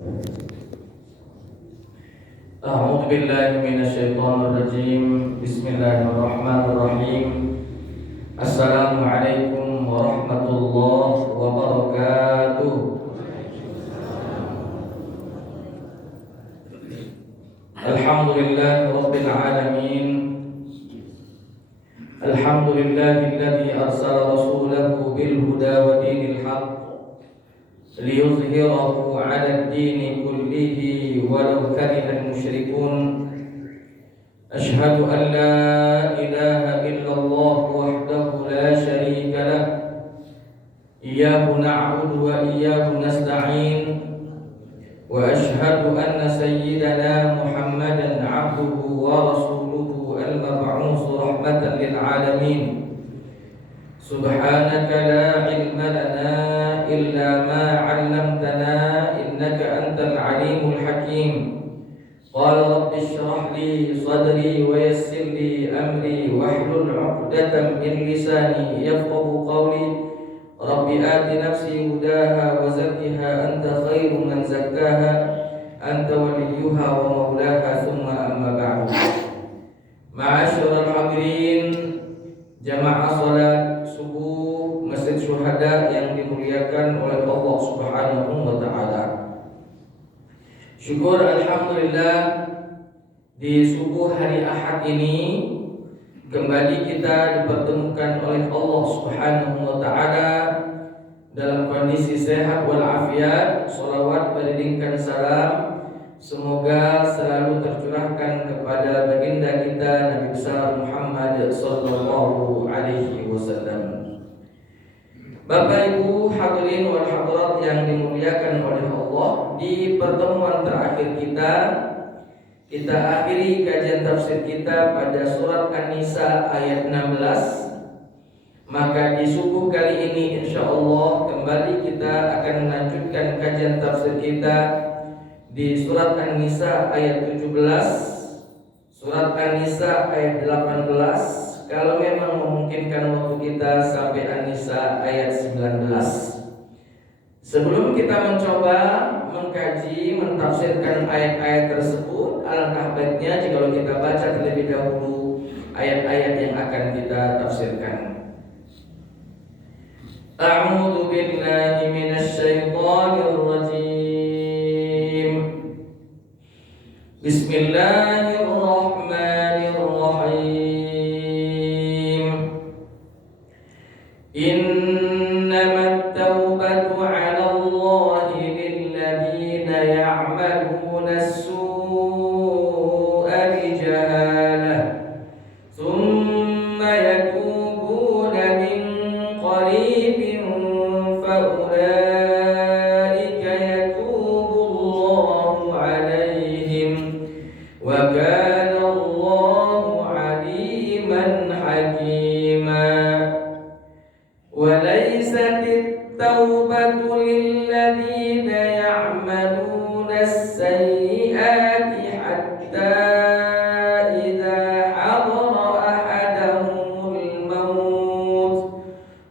أعوذ بالله من الشيطان الرجيم. بسم الله الرحمن الرحيم. السلام عليكم ورحمة الله وبركاته. الحمد لله رب العالمين. الحمد لله الذي أرسل رسوله بالهدى ودين الحق ليظهره على الدين كله ولو كره المشركون. أشهد أن لا إله إلا الله وحده لا شريك له، إياه نعبد وإياه نستعين. وأشهد أن سيدنا محمدا عبده ورسوله المبعوث رحمة للعالمين. سبحانك لا علم لنا إلا ما علمتنا إنك أنت العليم الحكيم. قال رب اشرح لي صدري ويسر لي أمري واحلل عقدة من لساني يفقه قولي. رب آت نفسي هداها وزكها أنت خير من زكاها أنت وليها ومولاها ثم أما بعد. معاشر الحاضرين jamaah salat subuh Masjid Syuhada yang dimuliakan oleh Allah Subhanahu wa taala. Syukur alhamdulillah di subuh hari Ahad ini kembali kita dipertemukan oleh Allah Subhanahu wa taala dalam kondisi sehat walafiat. Shalawat beriringkan salam semoga selalu tercurahkan kepada baginda kita Nabi besar Muhammad sallallahu alaihi wasallam. Bapak Ibu hadirin wal hadirat yang dimuliakan oleh Allah, di pertemuan terakhir kita akhiri kajian tafsir kita pada surat An-Nisa ayat 16. Maka di subuh kali ini insyaallah kembali kita akan melanjutkan kajian tafsir kita di surat An-Nisa ayat 17, surat An-Nisa ayat 18. Kalau memang memungkinkan waktu kita sampai An-Nisa ayat 19. Sebelum kita mencoba mengkaji, mentafsirkan ayat-ayat tersebut, alangkah baiknya jika kita baca terlebih dahulu ayat-ayat yang akan kita tafsirkan. A'udzu billahi minasy syaithanir rajim. Bismillahirrahmanirrahim. Innamat taubatu 'ala Allahi lilladzina ya'maluna as-su'a bijahalah thumma yatubuna min qaribin fa ulaika yatubu Allahu 'alaihim wa kana Allahu 'aliman hakima. وليست التوبة للذين يعملون السيئات حتى إذا حضر أحدهم الموت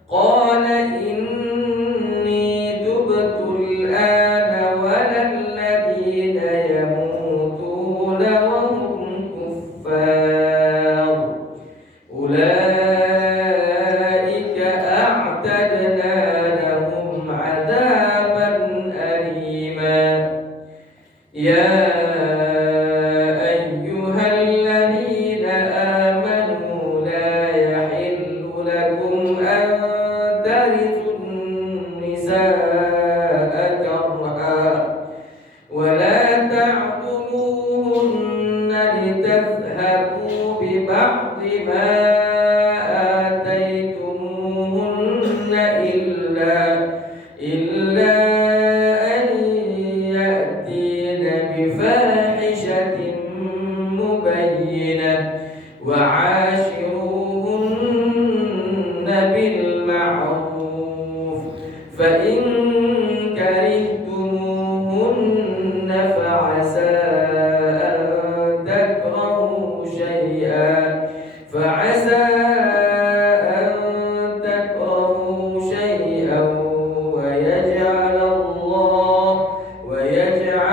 قال إني تبت الآن ولا الذين يموتون وهم كفار أعتدنا لهم عذابا أليما. يا أيها الذين آمنوا لا يحل لكم أن ترثوا النساء كرها ولا تعضلوهن لتذهبوا ببعض ما إلا أن يأتين بفاحشة مبينة وعاشروهن بالمعروف فإن كرهتموهن فعسى أن تكرهوا شيئا ويجعل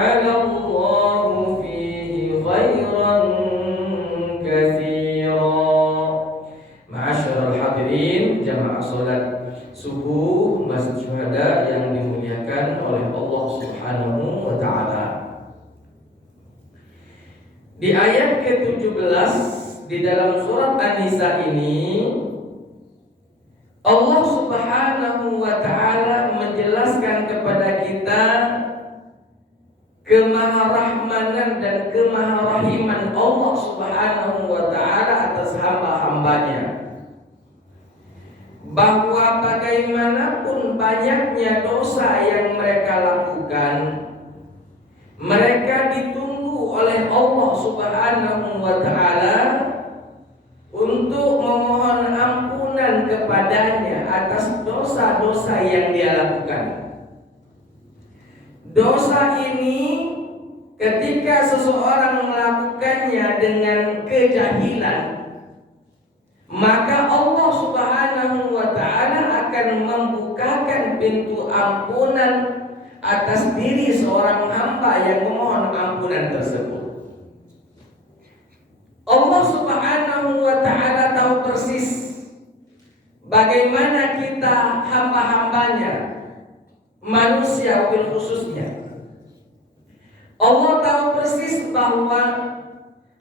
Di ayat ke-17 di dalam surat An-Nisa ini Allah Subhanahu wa taala menjelaskan kepada kita kemaharahmanan dan kemaharahiman Allah Subhanahu wa taala atas hamba-hambanya, bahwa bagaimanapun banyaknya dosa yang mereka lakukan, mereka ditunggu oleh Allah Subhanahu wa taala untuk memohon ampunan kepadanya atas dosa-dosa yang dia lakukan. Dosa ini ketika seseorang melakukannya dengan kejahilan, maka Allah Subhanahu wa taala akan membukakan pintu ampunan atas diri seorang hamba yang memohon ampunan tersebut. Allah Subhanahu wa taala tahu persis bagaimana kita hamba-hambanya, manusia bil khususnya. Allah tahu persis bahwa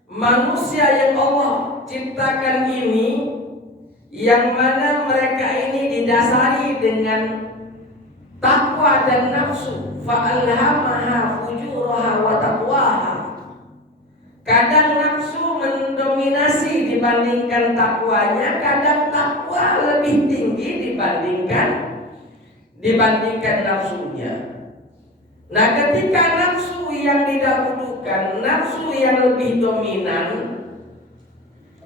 manusia yang Allah ciptakan ini, yang mana mereka ini didasari dengan takwa dan nafsu, fa'alhamaha fujuraha wa taqwaha. Kadang nafsu mendominasi dibandingkan takwanya, kadang takwa lebih tinggi dibandingkan nafsunya. Nah, ketika nafsu yang didahulukan, nafsu yang lebih dominan,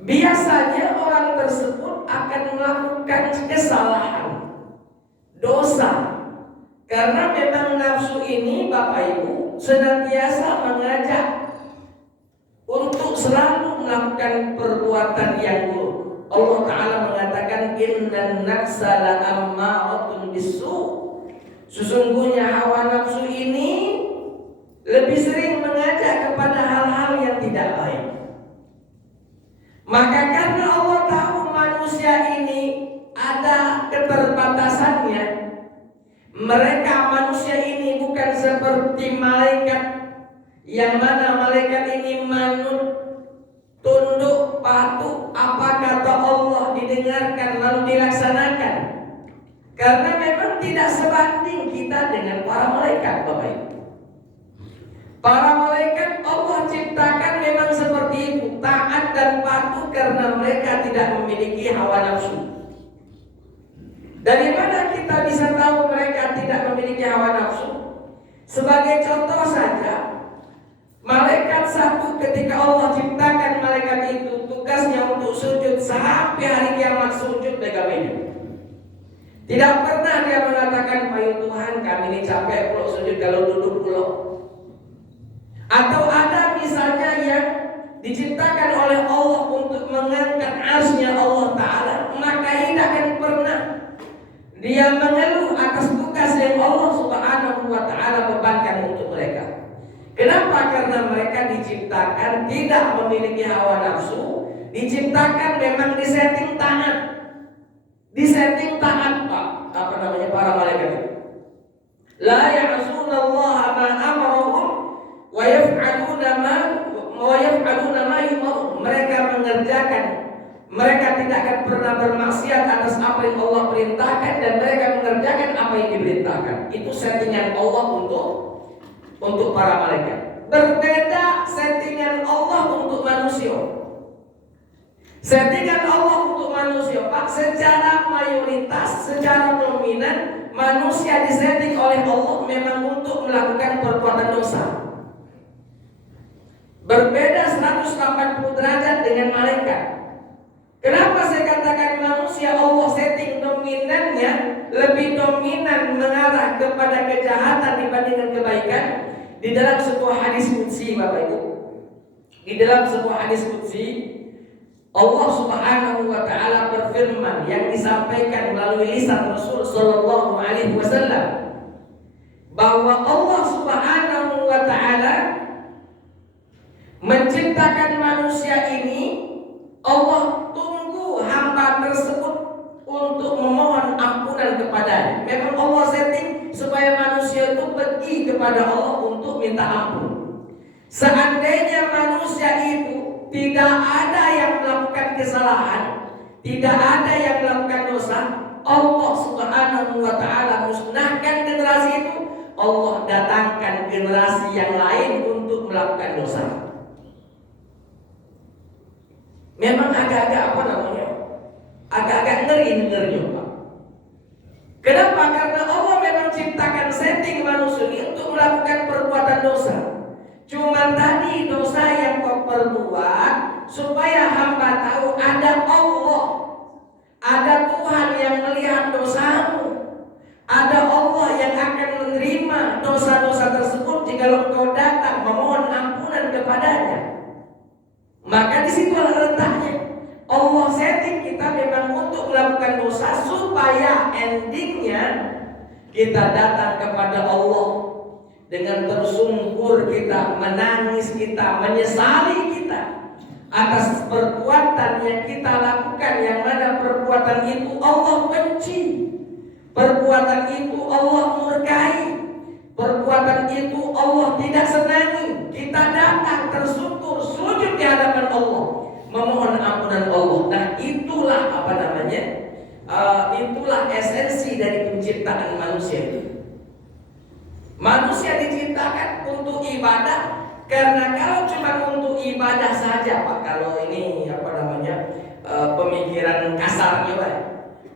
biasanya orang tersebut akan melakukan kesalahan, dosa. Karena memang nafsu ini, Bapak Ibu, senantiasa mengajak untuk selalu melakukan perbuatan yang buruk. Allah Ta'ala mengatakan innan nafsa la'ammaratun bisu'. Sesungguhnya hawa nafsu ini lebih sering mengajak kepada hal-hal yang tidak baik. Maka karena Allah tahu manusia ini ada keterbatasannya, mereka manusia ini bukan seperti malaikat, yang mana malaikat ini manut, tunduk, patuh, apa kata Allah didengarkan lalu dilaksanakan. Karena memang tidak sebanding kita dengan para malaikat, Bapak Ibu. Para malaikat Allah ciptakan memang seperti itu, taat dan patuh karena mereka tidak memiliki hawa nafsu. Dari mana kita bisa tahu mereka tidak memiliki hawa nafsu? Sebagai contoh saja, malaikat satu ketika Allah ciptakan malaikat itu tugasnya untuk sujud sampai hari kiamat, sujud begabenya. Tidak pernah dia mengatakan, "Ayo Tuhan, kami ini capek pulau sujud kalau duduk pulau." Atau ada misalnya yang diciptakan oleh Allah untuk mengangkat arsy-Nya Allah Ta'ala, maka tidak akan pernah dia mengeluh atas tugas yang Allah Subhanahu wa Ta'ala bebankan untuk mereka. Kenapa? Karena mereka diciptakan tidak memiliki hawa nafsu, diciptakan memang disetting taat. Disetting taat, Pak. Apa namanya para malaikat itu? La ya'sunallaha ma amarahum wa yaf'aluna ma yu'marun. Mereka mengerjakan, mereka tidak akan pernah bermaksiat atas apa yang Allah perintahkan, dan mereka mengerjakan apa yang diperintahkan. Itu settingan Allah untuk para malaikat. Berbeda settingan Allah untuk manusia. Settingan Allah untuk manusia, Pak, secara mayoritas, secara dominan, manusia disetting oleh Allah memang untuk melakukan perbuatan dosa. Berbeda 180 derajat dengan malaikat. Kenapa saya katakan manusia Allah setting dominannya lebih dominan mengarah kepada kejahatan dibandingkan kebaikan? Di dalam sebuah hadis qudsi, Bapak Ibu, di dalam sebuah hadis qudsi, Allah Subhanahu wa Ta'ala berfirman yang disampaikan melalui lisan Rasul sallallahu alaihi wasallam, bahwa Allah Subhanahu wa Ta'ala menciptakan manusia ini. Allah tunggu hamba tersebut untuk memohon ampunan kepadanya. Memang Allah setting supaya manusia itu pergi kepada Allah untuk minta ampun. Seandainya manusia itu tidak ada yang melakukan kesalahan, tidak ada yang melakukan dosa, Allah Subhanahu wa taala musnahkan generasi itu, Allah datangkan generasi yang lain untuk melakukan dosa. Memang agak-agak apa namanya? Agak-agak ngeri Pak. Kenapa? Karena Allah memang ciptakan setting manusia ini untuk melakukan perbuatan dosa. Cuma tadi dosa yang kau perbuat supaya hamba tahu ada Allah, ada Tuhan yang melihat dosamu, ada Allah yang akan menerima dosa-dosa tersebut jika kau datang memohon ampunan kepadanya. Maka di situ letaknya. Allah setting kita memang untuk melakukan dosa supaya endingnya kita datang kepada Allah dengan tersungkur kita, menangis kita, menyesali kita atas perbuatan yang kita lakukan, yang mana perbuatan itu Allah benci, perbuatan itu Allah murkai, perbuatan itu Allah tidak senangi. Kita datang tersungkur, sujud di hadapan Allah, memohon ampunan Allah. Nah, itulah apa namanya? Itulah esensi dari penciptaan manusia itu. Manusia diciptakan untuk ibadah, karena kalau cuma untuk ibadah saja, Pak, kalau ini apa namanya pemikiran kasarnya, Pak.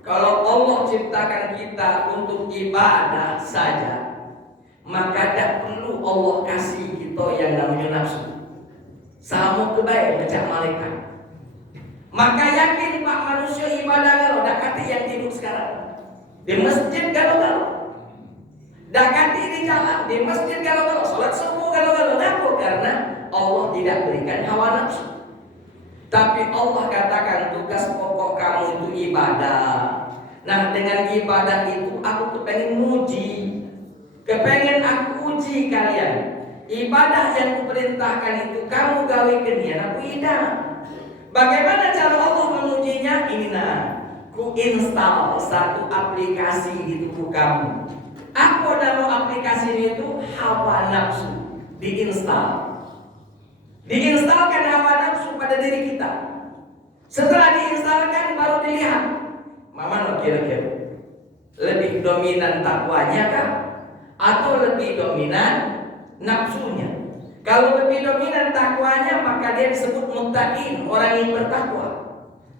Kalau Allah ciptakan kita untuk ibadah saja, maka tidak perlu Allah kasih kita yang namanya nafsu. Sama kebaik macam malaikat. Maka yakin Pak, manusia ibadah kalau dak kati yang tidur sekarang di masjid kalau dak kati di jalan di masjid kalau salat subuh kalau kenapa? Karena Allah tidak berikan hawa nafsu. Tapi Allah katakan tugas pokok kamu itu ibadah. Nah, dengan ibadah itu aku kepengen muji, kepengen aku uji kalian. Ibadah yang kuperintahkan itu kamu gawe kenian aku idah. Bagaimana cara Allah mengujinya? Ini ku install satu aplikasi di tubuh kamu. Apa nama aplikasi itu? Hawa nafsu. Diinstalkan hawa nafsu pada diri kita. Setelah diinstalkan baru dilihat, mana kira-kira lebih dominan takwanya kah? Atau lebih dominan nafsunya? Kalau lebih dominan takwanya, maka dia disebut muttaqin, orang yang bertakwa.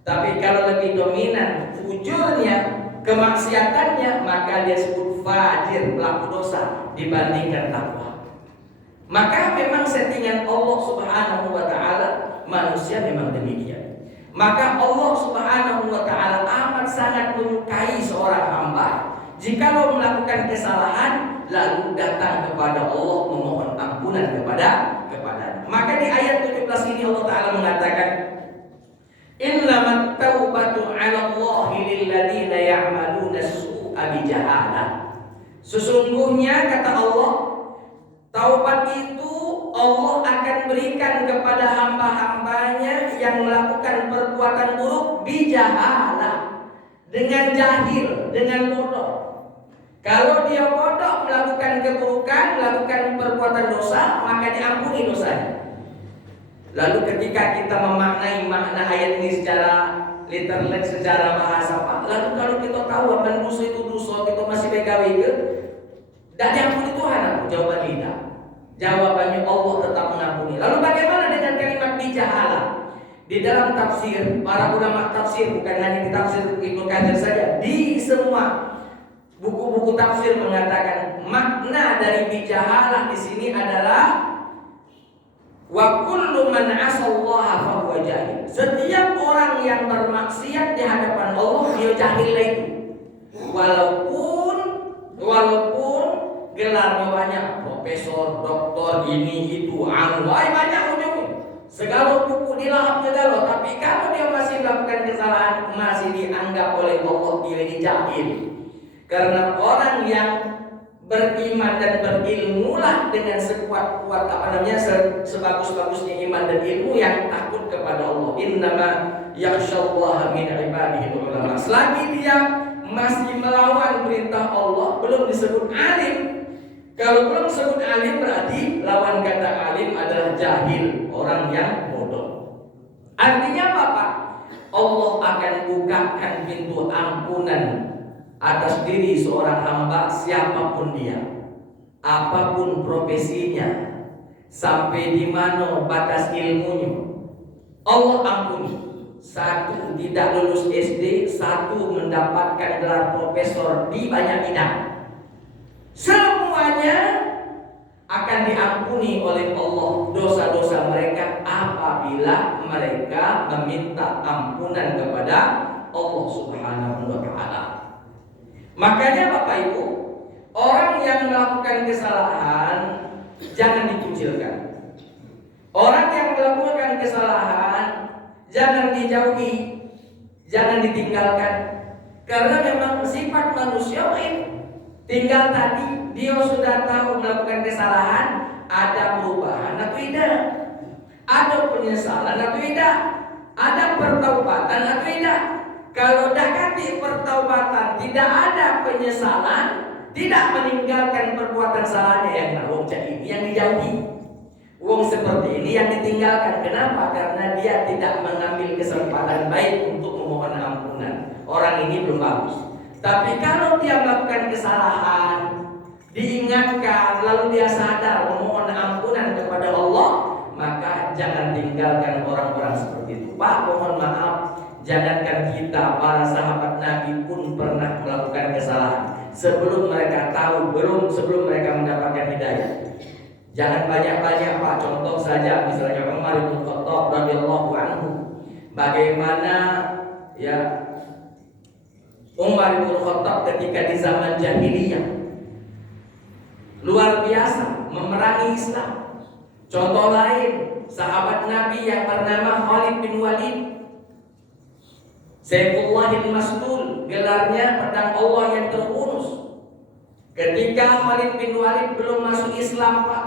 Tapi kalau lebih dominan fujurnya, kemaksiatannya, maka dia disebut fajir, pelaku dosa dibandingkan takwa. Maka memang settingan Allah Subhanahu wa taala manusia memang demikian. Maka Allah Subhanahu wa taala amat sangat menyukai seorang hamba jikalau melakukan kesalahan lalu datang kepada Allah memohon ampunan kepada. Maka di ayat 17 ini Allah Ta'ala mengatakan, innamat taubatu 'ala Allahi lil ladzina ya'maluna as-su'a bi jahalah. Sesungguhnya kata Allah, taubat itu Allah akan berikan kepada hamba-hambanya yang melakukan perbuatan buruk bi jahalah, dengan jahil, dengan bodoh. Kalau dia bodoh melakukan keburukan, melakukan perbuatan dosa, maka diampuni dosanya. Lalu ketika kita memaknai makna ayat ini secara literal, secara bahasa Pak, lalu kalau kita tahu dosa itu dosa, kita masih begawi ke, tidak diampuni Tuhan. Jawaban tidak. Jawabannya Allah tetap mengampuni. Lalu bagaimana dengan kalimat bijahala? Di dalam tafsir, para ulama tafsir, bukan hanya di tafsir Ibnu Katsir saja, di semua buku-buku tafsir mengatakan makna dari bijahalah di sini adalah wa kullu man 'asallaha fa huwa jahil. Setiap orang yang bermaksiat di hadapan Allah dia jahil itu. Walaupun gelarnya banyak, profesor, doktor, ini itu, banyak ujungnya. Segala buku dilahap segala, tapi kalau dia masih melakukan kesalahan, masih dianggap oleh Allah dia ini jahil. Karena orang yang beriman dan berilmulah dengan sekuat-kuat sebagus-bagusnya iman dan ilmu yang takut kepada Allah. Innama yakhsyallaha min ibadihi ulama. Selagi dia masih melawan perintah Allah, belum disebut alim. Kalau belum disebut alim berarti lawan kata alim adalah jahil, orang yang bodoh. Artinya apa, Pak? Allah akan bukakan pintu ampunan atas diri seorang hamba siapapun dia, apapun profesinya, sampai di mana batas ilmunya, Allah ampuni. Satu tidak lulus SD, satu mendapatkan gelar profesor di banyak bidang, semuanya akan diampuni oleh Allah dosa-dosa mereka apabila mereka meminta ampunan kepada Allah Subhanahu wa taala. Makanya Bapak Ibu, orang yang melakukan kesalahan jangan dikucilkan. Orang yang melakukan kesalahan jangan dijauhi, jangan ditinggalkan. Karena memang sifat manusia itu. Tinggal tadi dia sudah tahu melakukan kesalahan, ada perubahan atau tidak, ada penyesalan atau tidak, ada pertaubatan atau tidak. Kalau dekati pertaubatan, tidak ada penyesalan, tidak meninggalkan perbuatan salahnya, yang wong ini yang dijauhi, wong seperti ini yang ditinggalkan. Kenapa? Karena dia tidak mengambil kesempatan baik untuk memohon ampunan. Orang ini belum bagus. Tapi kalau dia melakukan kesalahan, diingatkan, lalu dia sadar memohon ampunan kepada Allah, maka jangan tinggalkan orang-orang seperti itu. Pak, mohon maaf, jangankan kita, para sahabat Nabi pun pernah melakukan kesalahan sebelum mereka tahu, sebelum mereka mendapatkan hidayah. Jangan banyak-banyak, Pak. Contoh saja, misalnya Umar bin Khattab radhiyallahu anhu, bagaimana ya Umar bin Khattab ketika di zaman jahiliyah luar biasa memerangi Islam. Contoh lain, sahabat Nabi yang bernama Khalid bin Walid, Saifullahil Maslul, gelarnya pedang Allah yang terhunus. Ketika Khalid bin Walid belum masuk Islam, Pak,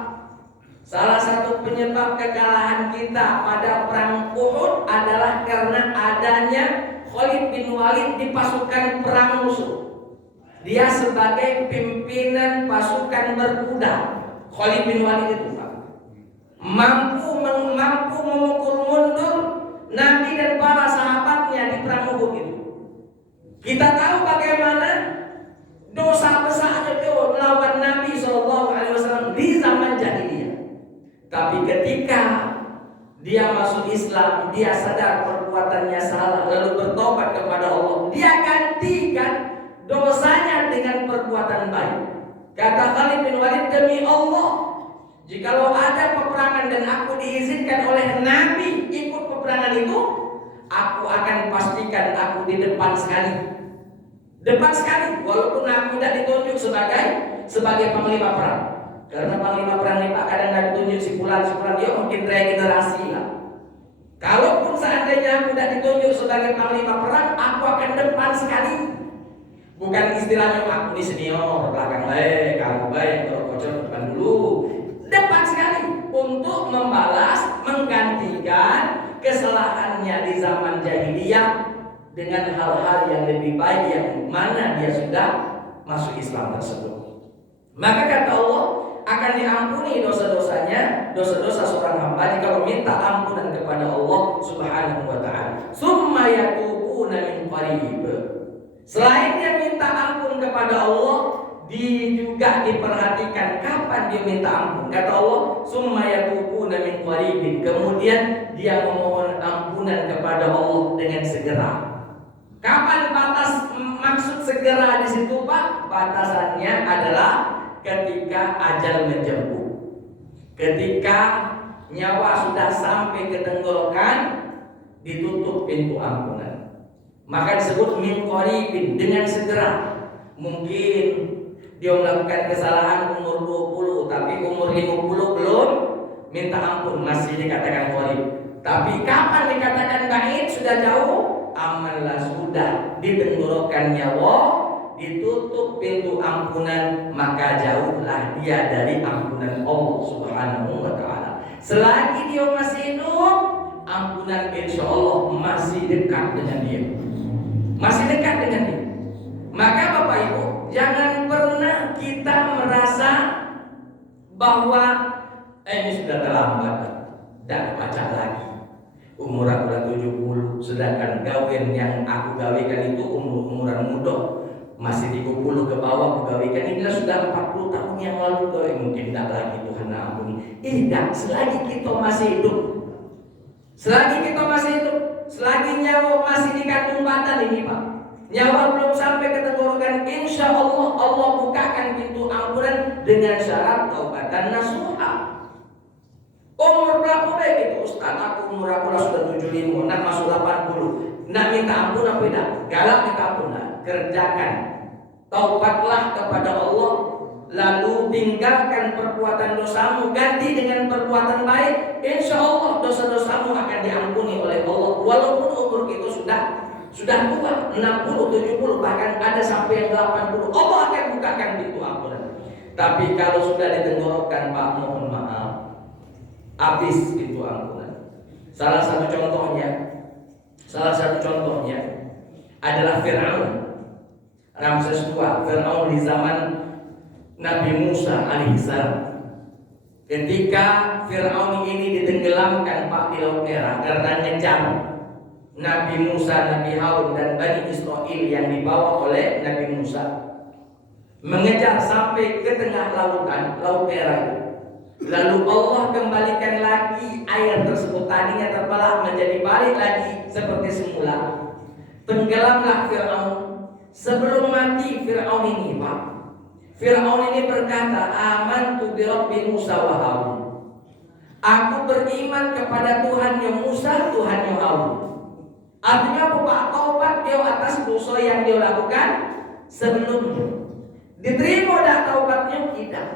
salah satu penyebab kekalahan kita pada perang Uhud adalah karena adanya Khalid bin Walid di pasukan perang musuh. Dia sebagai pimpinan pasukan berkuda. Khalid bin Walid itu, Pak, mampu memukul mundur Nabi dan para sahabatnya di perang Uhud itu. Kita tahu bagaimana dosa besar itu melawan Nabi SAW di zaman jahiliyah. Tapi ketika dia masuk Islam, dia sadar perbuatannya salah, lalu bertobat kepada Allah. Dia gantikan dosanya dengan perbuatan baik. Kata Khalid bin Walid, demi Allah, jikalau ada peperangan dan aku diizinkan oleh Nabi ikut peperangan itu, aku akan pastikan aku di depan sekali. Depan sekali, walaupun aku tidak ditunjuk sebagai panglima perang. Karena panglima perang ini Pak kadang nggak ditunjuk sipulan, dia mungkin regenerasi lah. Kalaupun seandainya aku tidak ditunjuk sebagai panglima perang, aku akan depan sekali. Bukan istilahnya aku di senior, belakang baik, kamu baik, kocok depan dulu. Depan sekali untuk membalas, menggantikan kesalahannya di zaman jahiliyah dengan hal-hal yang lebih baik yang mana dia sudah masuk Islam tersebut. Maka kata Allah, akan diampuni dosa-dosanya, dosa-dosa seorang hamba jika meminta ampunan kepada Allah Subhanahu wa taala. Summa yatubuna min qarib. Selain dia minta ampun kepada Allah, dia juga diperhatikan kapan dia minta ampun. Kata Allah, summa yatubuna min qarib. Kemudian dia memohon ampunan kepada Allah dengan segera. Kapan batas maksud segera di situ, Pak? Batasannya adalah ketika ajal menjemput, ketika nyawa sudah sampai ke tenggorokan, ditutup pintu ampunan. Maka disebut min qaribin, dengan segera. Mungkin dia melakukan kesalahan umur 20, tapi umur 50 belum minta ampun, masih dikatakan qarib. Tapi kapan dikatakan ba'id, sudah jauh, amallah sudah di tenggorokan nyawa, ditutup pintu ampunan, maka jauhlah dia dari ampunan Allah Subhanahu wa taala. Selagi dia masih hidup, ampunan insya Allah masih dekat dengan dia. Masih dekat dengan dia. Maka Bapak Ibu, jangan pernah kita merasa bahwa ini sudah terlambat. dan baca lagi. Umur aku udah 70, sedangkan gawen yang aku gawekan itu umuran muda, masih 30 ke bawah aku gawekan. Inilah sudah 40 tahun yang lalu gawe, mungkin tidak lagi, Tuhan ampuni. Tidak, selagi kita masih hidup, selagi kita masih hidup, selagi nyawa masih di kandung badan ini Pak, nyawa belum sampai ke tenggorokan, insya Allah Allah bukakan pintu ampunan dengan syarat taubatan nasuha. Umur berapa baik itu Ustaz? Aku umur aku sudah 75, nak masuk 80. Nak minta ampun apa tidak? Galak minta ampun, kerjakan. Taubatlah kepada Allah, lalu tinggalkan perbuatan dosamu, ganti dengan perbuatan baik. Insya Allah dosa-dosamu akan diampuni oleh Allah. Walaupun umur itu sudah tua, 60, 70, bahkan ada sampai yang 80. Allah akan bukakan pintu ampunan. Tapi kalau sudah ditenggorokan, Pak, mohon maaf, habis pintu ampunan. Salah satu contohnya adalah Fir'aun. Ramses II, Fir'aun di zaman Nabi Musa alaihissalam. Ketika Fir'aun ini ditenggelamkan Pak di Laut Merah karena ngejar Nabi Musa, Nabi Harun dan Bani Israel yang dibawa oleh Nabi Musa, mengejar sampai ke tengah lautan, Laut Merah itu. Lalu Allah kembalikan lagi air tersebut, tadinya terbelah menjadi balik lagi seperti semula. Tenggelamlah Fir'aun. Sebelum mati Fir'aun ini Pak, Fir'aun ini berkata, amantu bi Rabbi Musa wa Harun. Aku beriman kepada Tuhannya Musa, Tuhannya Harun. Artinya apa Pak? Taubat dia atas dosa yang dia lakukan sebelumnya. Diterima tak taubatnya? Tidak.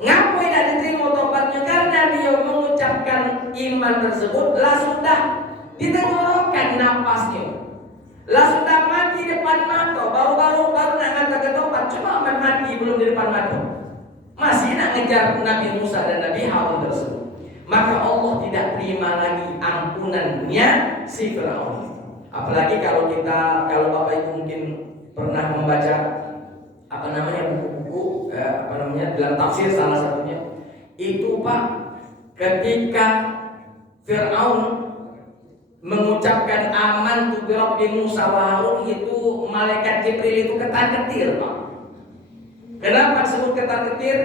Ngapa tidak diterima taubatnya? Karena dia mengucapkan iman tersebut, lah sudah ditenggorokan napasnya, lah sudah mati depan mata. Baru nak kata taubat, cuma mati belum di depan mata, masih nak ngejar Nabi Musa dan Nabi Harun tersebut. Maka Allah tidak terima lagi ampunannya si Fir'aun. Apalagi kalau Bapak Ibu mungkin pernah membaca buku-buku dalam tafsir salah satunya itu Pak, ketika Fir'aun mengucapkan aman tu bi Rabbi Musa wa Harun, itu malaikat Jibril itu ketar-ketir Pak. Kenapa disebut ketar-ketir?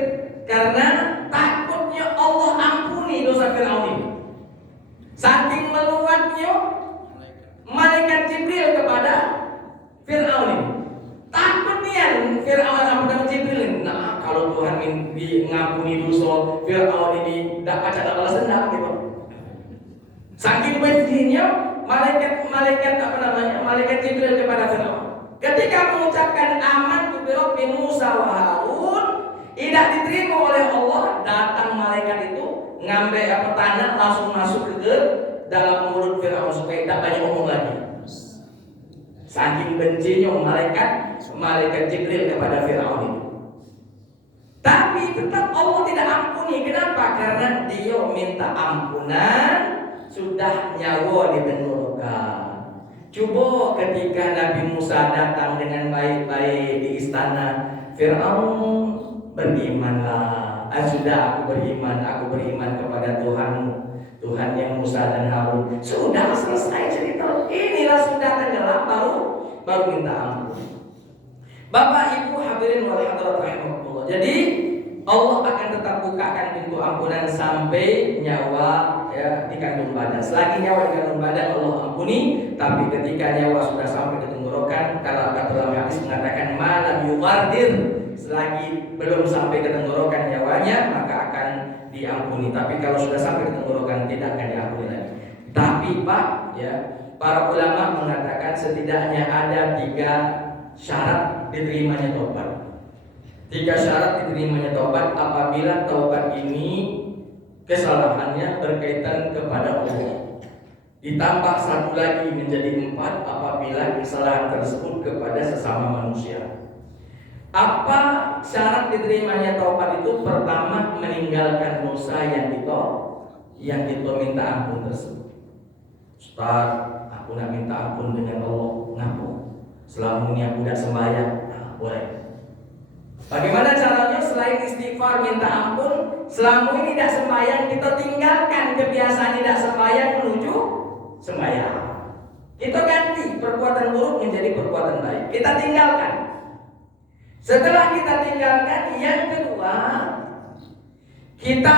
Karena takutnya Allah ampuni dosa Fir'aun ini. Saking meluatnya malaikat Jibril kepada Fir'aun ini. Takut nian Fir'aun ampun Jibril. Nah, kalau Tuhan ngampuni dosa Fir'aun ini tak balas dendam gitu. Saking bencinya malaikat Jibril kepada Fir'aun. Ketika mengucapkan aman bi Rabbi Musa wa Harun, tidak diterima oleh Allah, datang malaikat itu ngambil tanah langsung masuk ke dalam mulut Fir'aun supaya tidak banyak ngomong lagi. Saking bencinya malaikat Jibril kepada Fir'aun itu. Tapi tetap Allah tidak ampuni. Kenapa? Karena dia minta ampunan, sudah nyawa ditenggorokan. Coba ketika Nabi Musa datang dengan baik-baik di istana, Fir'aun berimanlah. Sudah aku beriman kepada Tuhanmu, Tuhan yang Musa dan Harun. Sudah selesai cerita. Inilah sudah tenggelam baru minta ampun. Bapak Ibu hadirin wal hadirat rahimakumullah. Jadi Allah akan tetap bukakan pintu ampunan sampai nyawa di kandung badan. Selagi nyawa di kandung badan Allah ampuni, tapi ketika nyawa sudah sampai ke tenggorokan, kalau kata ulama hadis mengatakan malam yuqadir, selagi belum sampai ke tenggorokan nyawanya maka akan diampuni. Tapi kalau sudah sampai ke tenggorokan tidak akan diampuni lagi. Tapi Pak, para ulama mengatakan setidaknya ada 3 syarat diterimanya taubat. 3 syarat diterimanya taubat apabila taubat ini kesalahannya berkaitan kepada Allah. Ditambah 1 lagi menjadi 4 apabila kesalahan tersebut kepada sesama manusia. Apa syarat diterimanya taubat itu? Pertama, meninggalkan dosa yang kita minta ampun tersebut. Ustaz, aku nak minta ampun dengan Allah. Ngapu? Selama ini aku tidak sembahyang. Nah, boleh. Bagaimana caranya? Selain istighfar minta ampun, selama ini tidak sembahyang, kita tinggalkan kebiasaan tidak sembahyang menuju sembahyang. Kita ganti perbuatan buruk menjadi perbuatan baik. Kita tinggalkan. Setelah kita tinggalkan, yang kedua, kita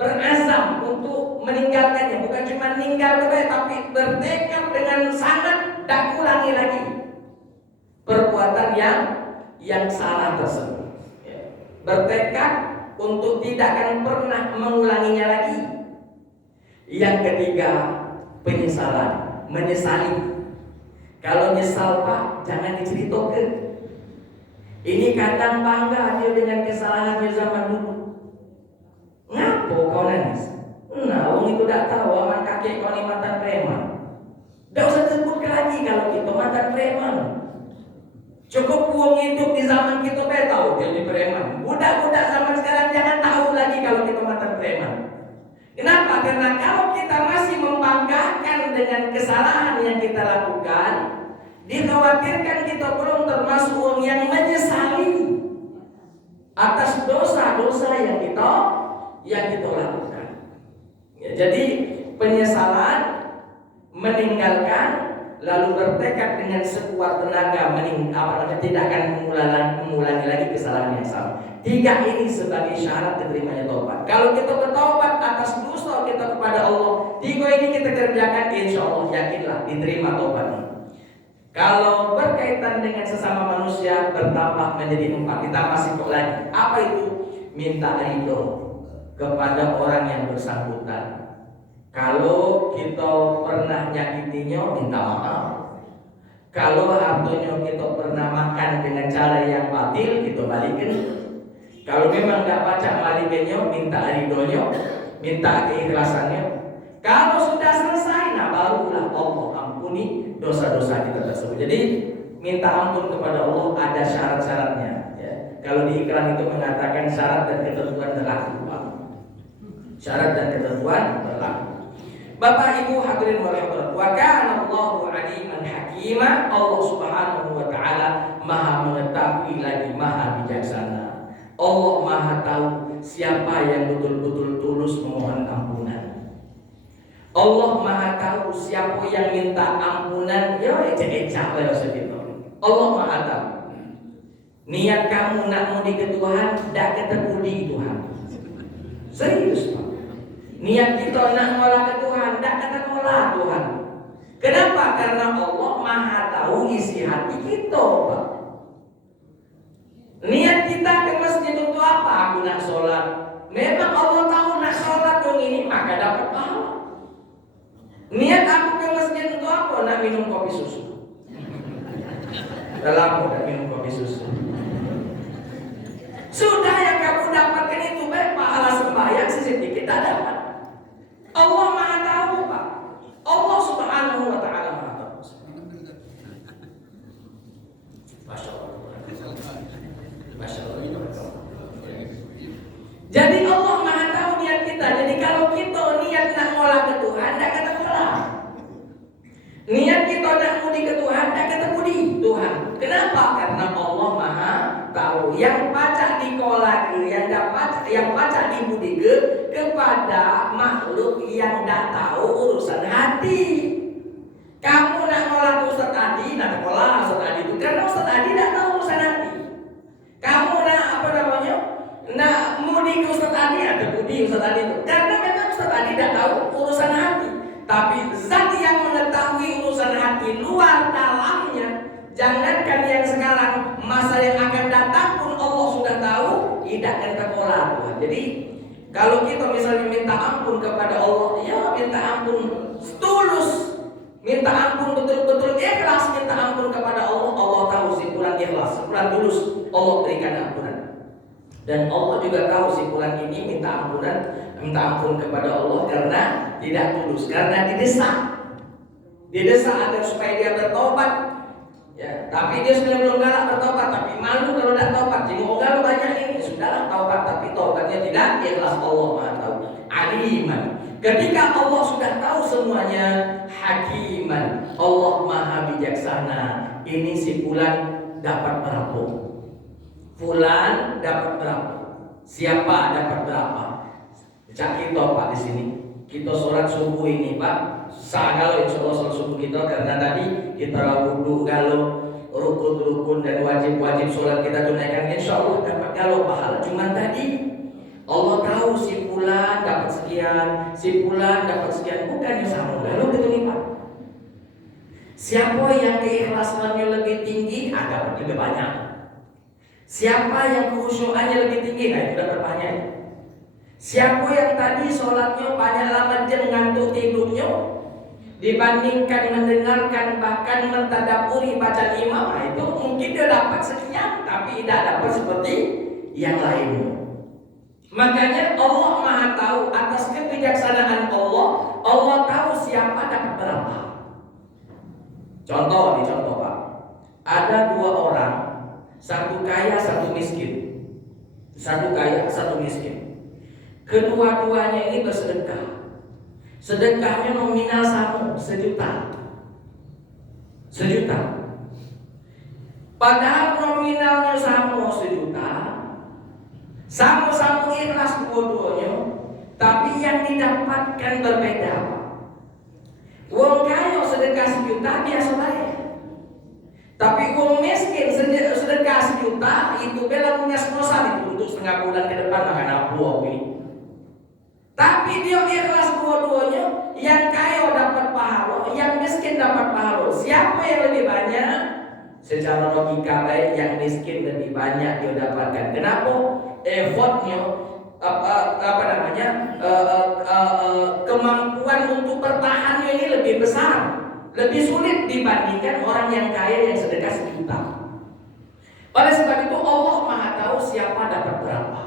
berazam untuk meninggalkannya. Bukan cuma meninggal tapi bertekad dengan sangat tak ulangi lagi perbuatan yang salah tersebut. Bertekad untuk tidak akan pernah mengulanginya lagi. Yang ketiga, penyesalan. Menyesali. Kalau nyesal Pak, jangan diceritakan. Ini kadang bangga dia dengan kesalahannya zaman dulu. Ngapo kau nangis? Nah, orang itu tak tahu aman kakek kau ni mantan preman. Tak usah disebut lagi kalau kita mantan preman. Cukup buang hidup di zaman kita tahu jadi preman. Budak-budak zaman sekarang jangan tahu lagi kalau kita mantan preman. Kenapa? Karena kalau kita masih membanggakan dengan kesalahan yang kita lakukan, dikhawatirkan kita belum termasuk orang yang menyesali atas dosa-dosa yang kita lakukan. Ya, jadi penyesalan, meninggalkan, lalu bertekad dengan sekuat tenaga tidak akan mengulangi lagi kesalahan yang sama. Tiga ini sebagai syarat diterimanya taubat. Kalau kita bertaubat atas dosa kita kepada Allah, tiga ini kita kerjakan, insya Allah yakinlah diterima taubatnya. Kalau berkaitan dengan sesama manusia, bertambah menjadi 4. Ditambah sikap lagi. Apa itu? Minta ridho kepada orang yang bersangkutan. Kalau kita pernah nyakitinya, minta maaf. Kalau hartanya kita pernah makan dengan cara yang batil, kita balikin. Kalau memang tidak baca balikinnya, minta ridhonya, minta keikhlasannya. Kalau sudah selesai, nah barulah Allah ampuni dosa-dosa kita tersebut. Jadi minta ampun kepada Allah ada syarat-syaratnya. Ya. Kalau di iklan itu mengatakan syarat dan ketentuan berlaku. Syarat dan ketentuan berlaku. Bapak Ibu hadirin wal hadirat, wa kana Allahu aliman hakima. Allah Subhanahu wa taala Maha mengetahui lagi Maha bijaksana. Allah Maha tahu siapa yang betul-betul tulus memohon ampunan. Allah Maha tahu siapa yang minta ampunan ecek-ecek seperti. Allah Maha tahu. Niat kamu nak mudi ke Tuhan, tak ketemu di Tuhan. Serius Pak. Niat kita nak ngolah ke Tuhan, tak ketemu Tuhan. Kenapa? Karena Allah Maha tahu isi hati kita Pak. Niat kita ke masjid untuk apa? Aku nak sholat. Memang Allah tahu nak sholat dong ini, maka dapat pahala. Niat aku ke masjid untuk apa? Nak minum kopi susu. Dalam nak minum kopi susu. Sudah yang kamu dapatkan itu baik pahala sembahyang sedikit tak dapat. Allah Maha tahu Pak. Allah Subhanahu wa taala Maha tahu. Masya Allah. Masya Allah. Jadi Allah Maha tahu niat kita. Jadi kalau kita niat nak ngolah ke Tuhan, tak kata ngolah. Niat kita nak mudi ke Tuhan, tak kata mudi Tuhan. Kenapa? Karena Allah Maha tahu. Yang pacak dikolah ke, yang pacak dibudi ke kepada makhluk yang tak tahu urusan hati. Kamu nak ngolah ke Ustaz Adi, nak ngolah Ustaz Adi itu karena Ustaz Adi tak tahu urusan hati. Kamu nak nak mudi ke Ustaz Adi atau mudi Ustaz Adi itu karena memang Ustaz Adi tak tahu urusan hati. Tapi zat yang mengetahui urusan hati luar dalamnya, jangankan yang sekarang, masa yang akan datang pun Allah sudah tahu, tidak akan terpola Tuhan. Jadi kalau kita misalnya minta ampun kepada Allah, ya minta ampun tulus, minta ampun betul-betul ikhlas, minta ampun kepada Allah. Allah tahu simpulan ikhlas, simpulan tulus, Allah berikan ampunan. Dan Allah juga tahu simpulan ini minta ampun kepada Allah karena tidak tulus, karena didesak agar supaya dia bertobat. Ya, tapi dia sebenarnya belum galak bertobat, tapi malu kalau tidak tobat. Jadi kalau banyak ini sudahlah tobat, tapi tobatnya tidak ikhlas. Allah Maha tahu. Aliman. Ketika Allah sudah tahu semuanya, hakiman. Allah Maha bijaksana. Ini simpulan dapat merampung. Fulan dapat berapa? Siapa dapat berapa? Cak kita Pak di sini. Kita sholat subuh ini Pak. Sagalo insya Allah sholat subuh kita karena tadi kita wudhu galau rukun-rukun dan wajib-wajib sholat kita tunaikan, insya Allah dapat galau pahala. Cuman tadi Allah tahu si fulan dapat sekian, si fulan dapat sekian, bukannya sama galau gitu nih Pak. Siapa yang keikhlasannya lebih tinggi, dapat lebih banyak. Siapa yang kekhusyuannya lebih tinggi, itu dapat banyak. Siapa yang tadi sholatnya banyak lama jam ngantuk tidurnya, dibandingkan mendengarkan bahkan mentadaburi bacaan imam, itu mungkin dia dapat sekian, tapi tidak dapat seperti yang lainnya. Makanya Allah Maha tahu atas kebijaksanaan Allah. Allah tahu siapa dapat berapa. Contoh Pak, ada dua orang, satu kaya satu miskin, satu kaya satu miskin. Kedua-duanya ini bersedekah. Sedekahnya nominal sama, 1 juta. 1 juta. Padahal nominalnya sama 1 juta. Sama-sama ikhlas dua-duanya, tapi yang didapatkan berbeda. Wong kaya sedekah 1 juta biasa bayar. Tapi wong miskin sedekah 1 juta itu bela punya sponsor itu untuk setengah bulan ke depan makan apa ini. Tapi dia ikhlas dua-duanya, yang kaya dapat pahala, yang miskin dapat pahala. Siapa yang lebih banyak? Secara logika baik yang miskin lebih banyak dia dapatkan. Kenapa? Effortnya kemampuan untuk bertahannya ini lebih besar, lebih sulit dibandingkan orang yang kaya yang sedekah 1 juta. Oleh sebab itu Allah Maha tahu siapa dapat berapa.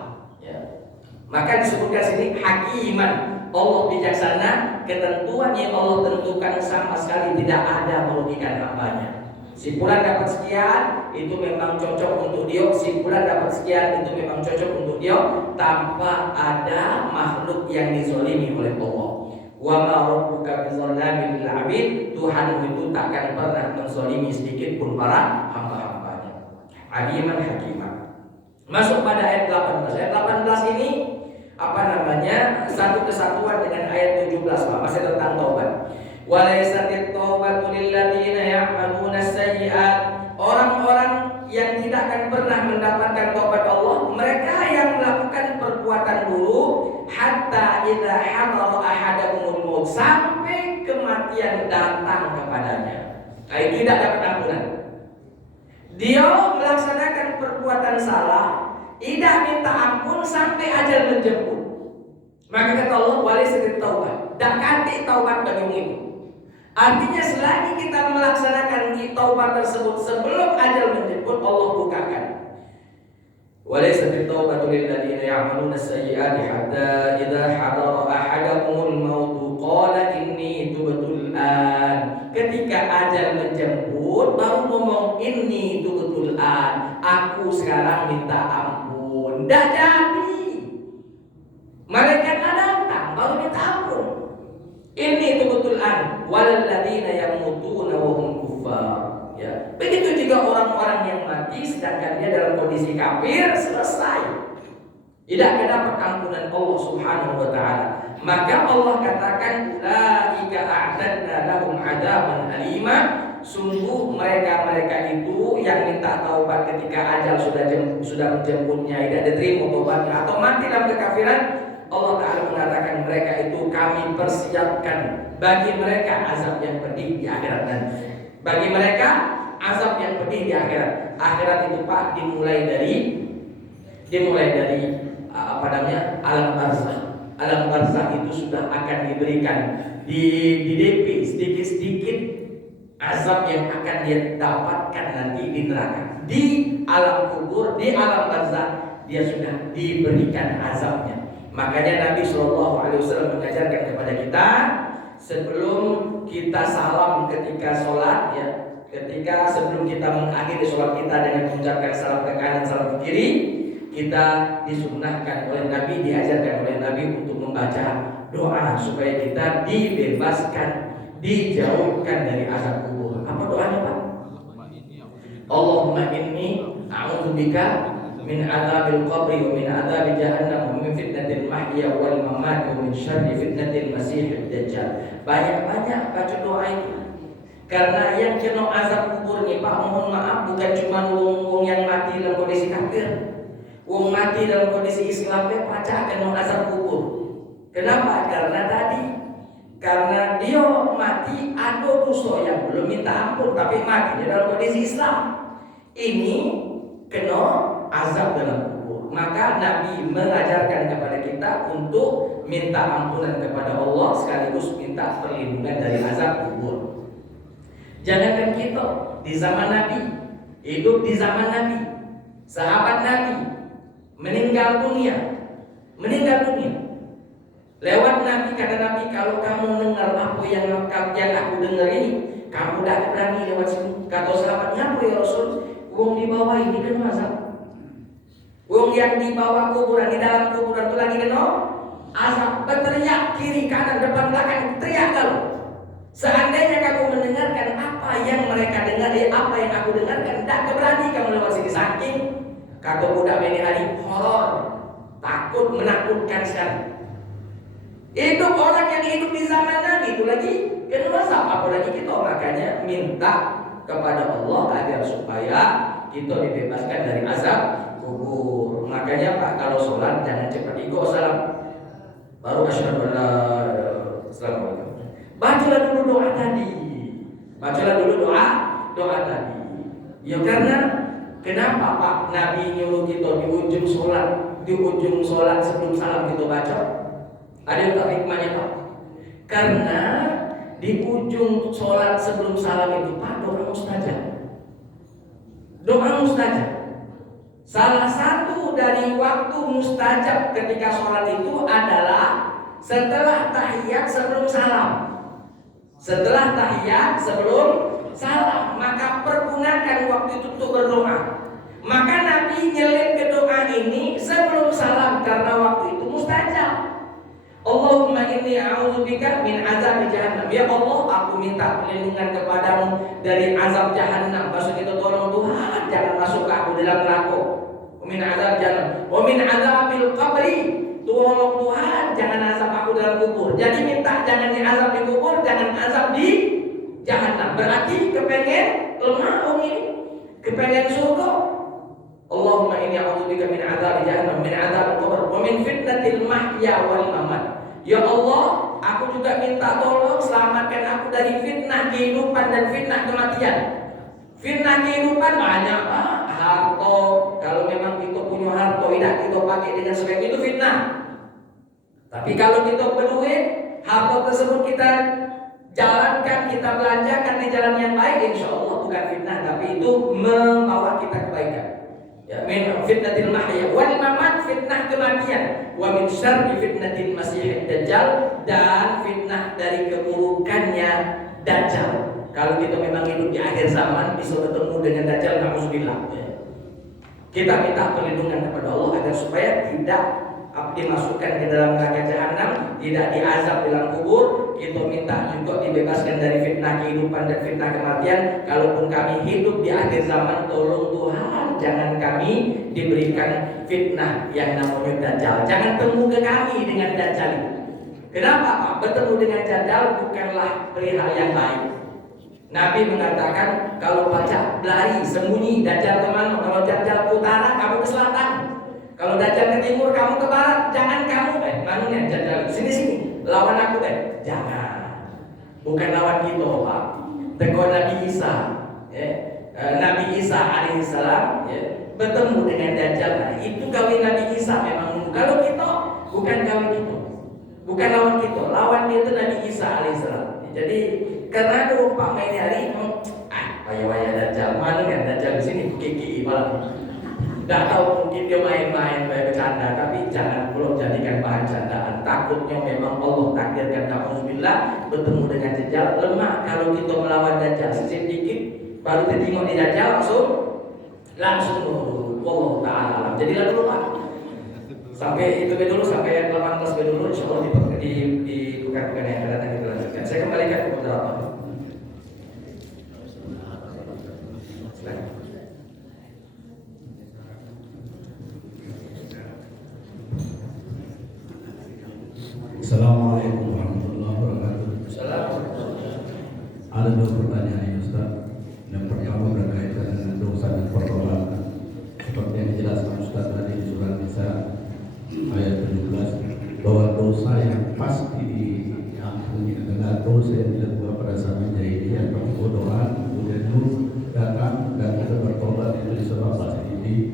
Maka disebutkan sini hakiman, Allah bijaksana, ketentuan yang Allah tentukan sama sekali tidak ada merugikan hambanya. Si fulan dapat sekian, itu memang cocok untuk dia. Si fulan dapat sekian, itu memang cocok untuk dia, tanpa ada makhluk yang dizalimi oleh Allah. Wa ma rabbuka bizallamin lil 'abid, Tuhan itu takkan pernah menzalimi sedikit pun para hamba-hambanya. Aliman hakiman. Masuk pada ayat 18. Ayat 18 ini satu kesatuan dengan ayat 17 Pak, masih tentang taubat. Walaisatit taubatu lil ladzina ya'maluna sayyi'at. Orang-orang yang tidak akan pernah mendapatkan taubat Allah, mereka yang melakukan perbuatan buruk hatta idza hadara ahadakumul maut, sampai kematian datang kepadanya. Itu tidak dapat ampunan. Dia melaksanakan perbuatan salah, tidak minta ampun sampai ajal menjemput. Maka kata Allah, walaisatit taubat, dan kanti taubat bagimu itu. Artinya selagi kita melaksanakan taubat tersebut sebelum ajal menjemput, Allah bukakan. Walaisatit taubatu lil ladzina ya'maluna sayyi'ati hatta idza hadara ahadakumul maut qala inni tubtul an. Ketika ajal menjemput baru ngomong inni tubtul an, aku sekarang minta ampun. Tidak jadi. Malaikat datang baru minta ampun. Ini tubtul an wal ladzina yamutuna wa hum kuffar. Ya. Begitu juga orang-orang yang mati sedangkan dia dalam kondisi kafir, selesai. Tidak dapat ampunan Allah Subhanahu wa taala. Maka Allah katakan ulaika a'tadna lahum 'adaban alima. Sungguh mereka-mereka itu yang minta taubat ketika ajal sudah menjemputnya, tidak diterima taubatnya atau mati dalam kekafiran, Allah Ta'ala mengatakan mereka itu kami persiapkan bagi mereka azab yang pedih di akhirat nanti. Bagi mereka azab yang pedih di akhirat. Akhirat itu Pak dimulai dari alam barzakh. Alam barzakh itu sudah akan diberikan di DP sedikit-sedikit azab yang akan dia dapatkan nanti di neraka. Di alam kubur, di alam barzakh dia sudah diberikan azabnya. Makanya Nabi SAW mengajarkan kepada kita sebelum kita salam ketika sholat, ya, sebelum kita mengakhiri sholat kita dengan mengucapkan salam ke kanan, salam ke kiri, kita disunnahkan oleh Nabi, diajarkan oleh Nabi untuk membaca doa supaya kita dibebaskan, dijauhkan dari azab kubur. Apa doanya Pak? Allahumma inni a'udzubika min adzabil qabri wa min adzabi jahannam wa min fitnatil mahya wal mamat wa min syarri fitnatil masiihid dajjal. Banyak-banyak baca doa itu. Karena yang kena azab kubur nih Pak, mohon maaf, bukan cuma wong yang mati dalam kondisi kafir. Wong mati dalam kondisi Islam pacah kena azab kubur. Kenapa? Karena dia mati ada dosa yang belum minta ampun, tapi mati dalam kondisi Islam. Ini kena azab dalam kubur. Maka Nabi mengajarkan kepada kita untuk minta ampunan kepada Allah sekaligus minta perlindungan dari azab kubur. Jangankan kita di zaman Nabi, hidup di zaman Nabi, sahabat Nabi meninggal dunia. Lewat Nabi, kata Nabi, kalau kamu dengar apa yang aku dengar ini, kamu tidak berani lewat sini. Kata sahabatnya, apa ya Rasul? Wong di bawah ini kena azab. Wong yang di bawah kuburan, di dalam kuburan itu lagi kena azab. Berteriak kiri kanan depan belakang, teriak kalau. Seandainya kamu mendengarkan apa yang mereka dengar, apa yang aku dengarkan, tidak berani kamu lewat sini. Saking kata budak ini hari horor, takut, menakutkan sekali. Itu orang yang hidup di zaman Nabi itu lagi kena azab, apalagi kita. Makanya minta kepada Allah agar supaya kita dibebaskan dari azab kubur. Makanya Pak, kalau sholat jangan cepat ego salam, baru asyhadu an la ilaha illallah. Bacalah dulu doa tadi. Doa tadi. Ya karena kenapa Pak Nabi nyuruh kita di ujung sholat sebelum salam kita baca? Ada yang tak hikmahnya Pak? Karena di ujung sholat sebelum salam itu Pak, doa mustajab. Salah satu dari waktu mustajab ketika sholat itu adalah setelah tahiyat sebelum salam. Maka pergunakan waktu itu untuk berdoa. Maka Nabi nyelip ke doa ini sebelum salam karena waktu itu mustajab. Allahumma inni a'udzubika min azab jahannam. Ya Allah, aku minta perlindungan kepadamu dari azab jahannam. Maksud itu tolong Tuhan jangan masuk aku dalam neraka. Min azab jahannam. Wa min azabil qabri. Tolong Tuhan jangan azab aku dalam kubur. Jadi minta jangan diazab di kubur, jangan azab di jahannam. Berarti kepengen lemah ini, kepengen surga. Allahumma inni a'udzubika min azab jahannam, min azab kubur, wa min fitnatil mahya wal mamat. Ya Allah, aku juga minta tolong selamatkan aku dari fitnah kehidupan dan fitnah kematian. Fitnah kehidupan banyak Pak, harta. Kalau memang kita punya harta tidak kita pakai dengan sebaik itu fitnah. Tapi kalau kita berduit, harta tersebut kita jalankan, kita belanjakan di jalan yang baik, insya Allah bukan fitnah, tapi itu membawa kita kebaikan. Ya, min fitnatil mahya wal mamat, fitnah kematian, wa min syarri fitnatil masiihid dajjal, dan fitnah dari keburukannya dajjal. Kalau kita memang hidup di akhir zaman bisa bertemu dengan dajjal, na'udzubillah. Kita minta perlindungan kepada Allah agar supaya tidak dimasukkan ke dalam neraka jahanam, tidak diazab dalam kubur. Kita minta juga dibebaskan dari fitnah kehidupan dan fitnah kematian. Kalaupun kami hidup di akhir zaman, tolong Tuhan jangan kami diberikan fitnah yang namanya dajjal. Jangan temu ke kami dengan dajjal. Kenapa Pak? Bertemu dengan dajjal bukanlah perihal yang baik. Nabi mengatakan kalau baca lari sembunyi, dajjal kemana? Kalau dajjal ke utara, kamu ke selatan. Kalau dajjal ke timur, kamu ke barat. Jangan kamu manunya dajjal sini lawan aku jangan. Bukan lawan kita Pak. Tegur Nabi Isa, Nabi Isa alaihissalam bertemu dengan dajjal. Nah, itu kawin Nabi Isa memang. Kalau kita bukan kawin kita, bukan lawan kita. Lawan itu Nabi Isa alaihissalam. Jadi karena ada Pak main hari, waya dajjal mana kan dajjal di sini kiki malah. Tidak tahu mungkin dia main-main bercanda, tapi jangan belum jadikan bahan candaan. Takutnya memang Allah takdirkan na'udzubillah bertemu dengan dajjal lemah. Kalau kita melawan dajjal sedikit baru tertengok di dajjal langsung wallahu ta'ala. Jadilah dulu Pak. Sampai itu dulu, sampai 18 dulu, insyaallah di bukan yang akan datang kita lanjutkan. Saya kembalikan ke beberapa. Assalamualaikum warahmatullahi wabarakatuh. Ada dua pertanyaan ya Ustaz. Yang pertama berkaitan dengan dosa dan pertobatan. Seperti yang dijelaskan Ustaz tadi di surat Nisa ayat 17, bahwa dosa yang pasti diampuni adalah dosa yang dilakukan pada zaman jahiliyah atau kebodohan, kemudian Nuh datang dan kita bertobat, itu disebab pasti di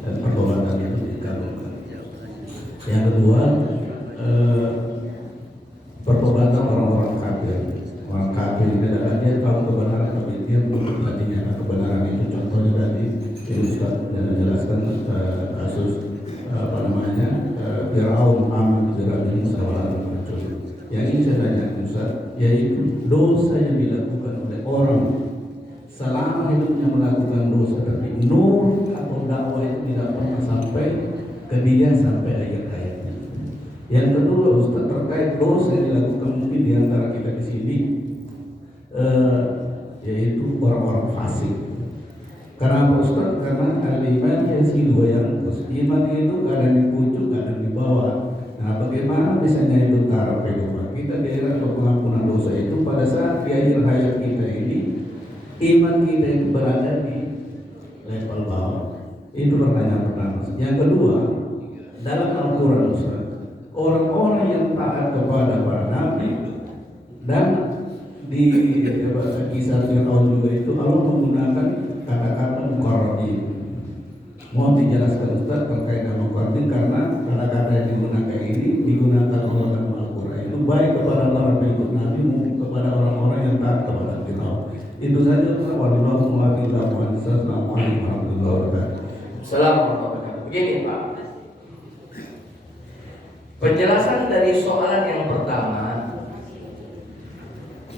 pertobatan itu dikabulkan. Yang kedua, pertobatan orang-orang kafir. Orang kafir ini adalah dia tahu kebenaran tapi dia tidak dinyatakan kebenaran itu. Contohnya tadi Ustaz jelaskan kasus Firaun aman Firaun sawalan muncul. Yang ini saya tanya Ustaz, yaitu dosa yang dilakukan oleh orang selama hidupnya melakukan dosa, tapi nur atau dakwah itu tidak pernah sampai ke dia sampai ayat-ayatnya. Yang kedua Ustaz, terkait dosa yang dilakukan mungkin di antara kita di sini, yaitu orang-orang fasik. Kenapa Ustaz? Karena al-iman yazidu wa yanqus. Iman itu kadang di pucuk, kadang di bawah. Nah, bagaimana misalnya itu taraf kehidupan kita di era pengampunan dosa itu pada saat di akhir hayat kita ini, iman kita itu berada di level bawah. Itu pertanyaan pertama. Yang kedua, dalam Al-Quran Ustaz, orang-orang yang taat kepada para nabi dan di kisah Firaun juga itu Allah menggunakan kata-kata muqarrabin. Mohon dijelaskan Ustaz terkait dengan muqarrabin, karena kata-kata yang digunakan ini digunakan oleh dalam Al-Quran itu baik kepada para pengikut nabi maupun kepada orang-orang yang taat kepada Firaun. Itu saja. Wassalamualaikum warahmatullahi wabarakatuh. Assalamualaikum. Begini Pak, penjelasan dari soalan yang pertama,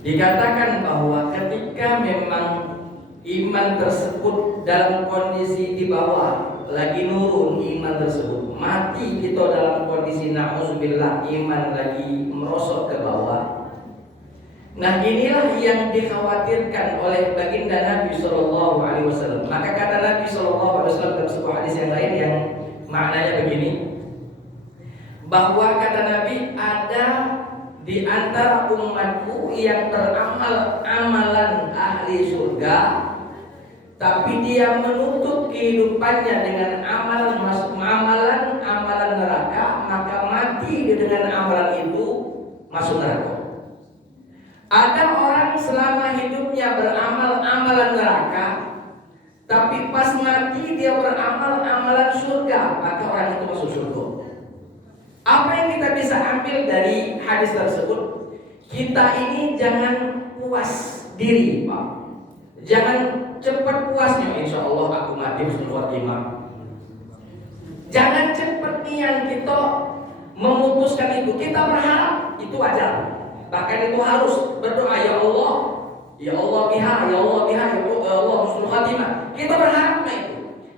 dikatakan bahwa ketika memang iman tersebut dalam kondisi di bawah, lagi nurun iman tersebut, mati kita dalam kondisi na'udzubillah iman lagi merosot ke bawah. Nah, inilah yang dikhawatirkan oleh baginda Nabi Shallallahu Alaihi Wasallam. Maka kata Nabi Shallallahu Alaihi Wasallam dalam sebuah hadis yang lain yang maknanya begini, bahwa kata Nabi, ada di antara umatku yang beramal amalan ahli surga, tapi dia menutup kehidupannya dengan amalan neraka, maka mati dengan amalan itu masuk neraka. Ada orang selama hidupnya beramal amalan neraka, tapi pas mati dia beramal amalan surga, maka orang itu masuk surga. Apa yang kita bisa ambil dari hadis tersebut? Kita ini jangan puas diri, Pak. Jangan cepat puasnya, insya Allah aku mati husnul khotimah. Jangan cepat niat kita memutuskan itu. Kita berharap itu wajar. Bahkan itu harus berdoa, ya Allah biha, ya Allah husnul khotimah. Kita berharap itu.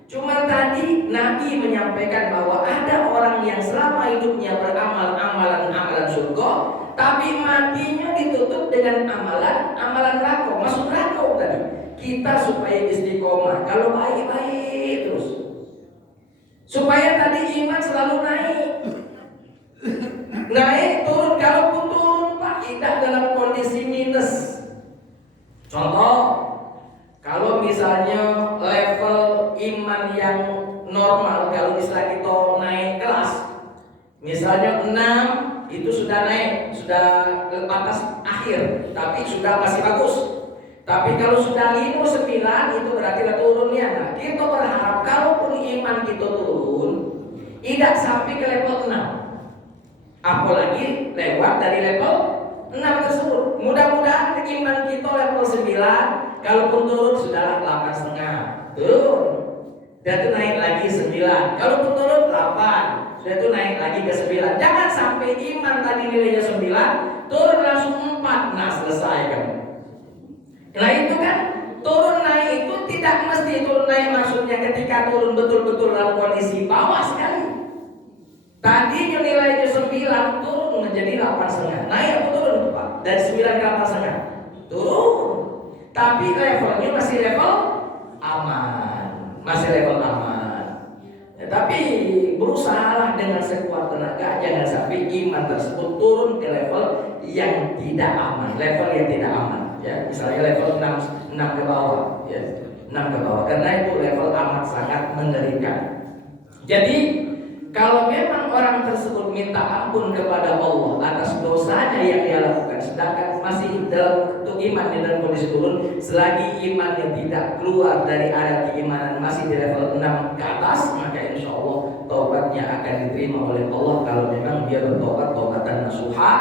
Cuma tadi Nabi menyampaikan bahwa ada orang yang selama hidupnya beramal amalan surga, tapi matinya ditutup dengan amalan neraka, masuk neraka tadi. Kita supaya istiqomah, kalau baik-baik terus, supaya tadi iman selalu naik turun, kalaupun turun Pak, tidak dalam kondisi minus. Contoh, kalau misalnya level iman yang normal, kalau istilah kita naik kelas, misalnya 6 itu sudah naik, sudah ke batas akhir, tapi sudah masih bagus. Tapi kalau sudah 5, 9 itu berarti turunnya. Nah, kita berharap kalaupun iman kita turun, tidak sampai ke level 6, apalagi lewat dari level 6 tersebut. Mudah-mudahan iman kita level 9, kalaupun turun sudahlah 8,5, turun, dan itu naik lagi 9. Kalaupun turun 8, sudah itu naik lagi ke 9. Jangan sampai iman tadi nilainya 9, turun langsung 4, nah selesai kan. Nah itu kan turun naik itu tidak mesti turun naik, maksudnya ketika turun betul-betul dalam kondisi bawah sekali. Tadinya nilainya 9, turun menjadi 8,5. Naik atau turun Pak? Dari 9 ke 8,5. Turun. Tapi levelnya masih level aman. Ya, tapi berusahalah dengan sekuat tersebut turun ke level yang tidak aman, ya. Misalnya level 6 ke bawah, ya. 6 ke bawah, karena itu level amat sangat mengerikan. Jadi kalau memang orang tersebut minta ampun kepada Allah atas dosanya yang dia lakukan, sedangkan masih dalam bentuk iman di dalam kondisi turun, selagi imannya tidak keluar dari area keimanan, masih di level 6 ke atas, maka insya Allah taubatnya akan diterima oleh Allah. Kalau memang dia bertobat taubatan nasuha,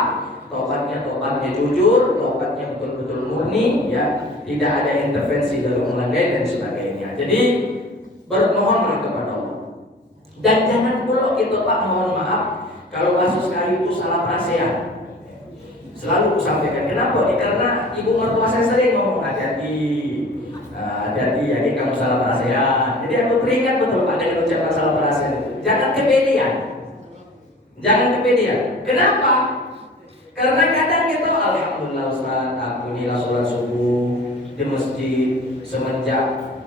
tobatnya jujur, tobatnya betul-betul murni, ya, tidak ada intervensi dari orang lain dan sebagainya. Jadi bermohonlah kepada Allah. Dan jangan pula kita Pak, mohon maaf, kalau kasus kayu itu salah prasean. Selalu aku sampaikan. Kenapa? Karena ibu mertua saya sering ngomong hati-hati, ya kamu salah prasean. Jadi aku teringat betul Pak dengan ucapan salah prasean itu. Jangan kepedean. Kenapa? Karena kadang kita alhamdulillah Ustaz, aku inilah sholat subuh di masjid semenjak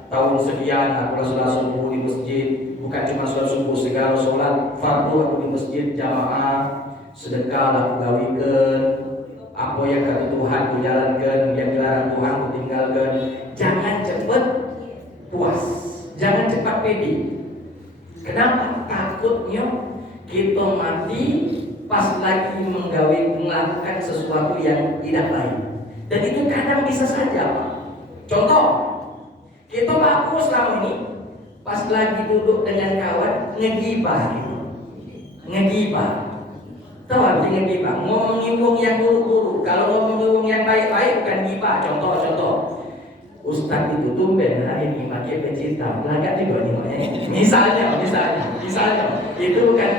tahun sekian, aku sholat subuh di masjid. Bukan cuma sholat subuh, segala sholat fardu aku di masjid jamaah, sedekah aku gawikeun, apa yang kata Tuhan ku jalankeun, yang dilarang Tuhan ku tinggalkeun. Jangan cepat puas, jangan cepat pede. Kenapa? Takutnya kita mati pas lagi melakukan sesuatu yang tidak baik. Dan itu kadang bisa saja Pak. Contoh, kita bagus selama ini pas lagi duduk dengan kawan ngegibah gitu. Tahu apa ngegibah? Ngomong yang buruk-buruk. Kalau ngomong yang baik-baik bukan gibah. Contoh. Ustaz itu tumben hari ini pakai peci hitam. Lagat juga nih. Misalnya. Itu bukan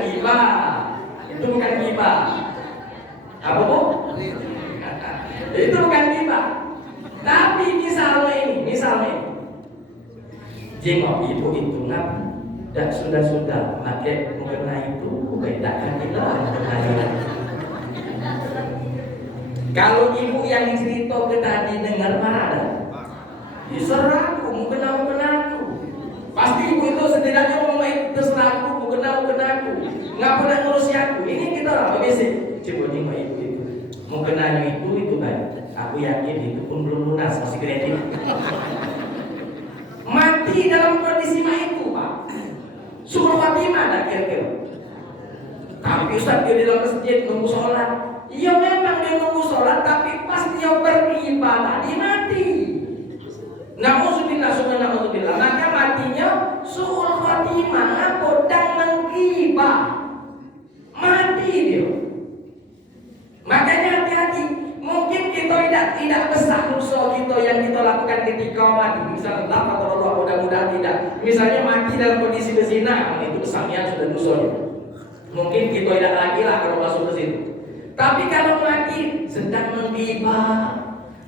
gibah. Apa Bu? Itu bukan gibah. Tapi misalnya jengok ibu itu ngap dan sudah pakai mukena itu bedakan kita kalau ibu yang cerita ke tadi dengar marah dah diserah aku mukena aku pasti ibu itu setidaknya ngomong itu terserah aku mukena aku nggak pernah ngurusi aku. Ini kita apa biasa coba jengok ibu itu mukenanya itu baik, aku yakin itu pun belum lunas, masih kredit. Mati dalam kondisi itu Pak, suruh Fatimah dah kira-kira. Tapi Ustaz dia di dalam masjid nunggu sholat. Iya memang dia nunggu sholat, tapi pas dia beribadah dia mati. Na'udzubillah. Maka matinya suruh Fatimah, kodang menggibah. Mati dia. Makanya hati-hati. Mungkin kita tidak besar dosa kita yang kita lakukan ketika mati. Misalnya Allah mudah-mudahan tidak. Misalnya mati dalam kondisi berzina, itu besarnya sudah dosanya. Mungkin kita tidak lagi lah kalau masuk ke situ. Tapi kalau mati sedang menggibah,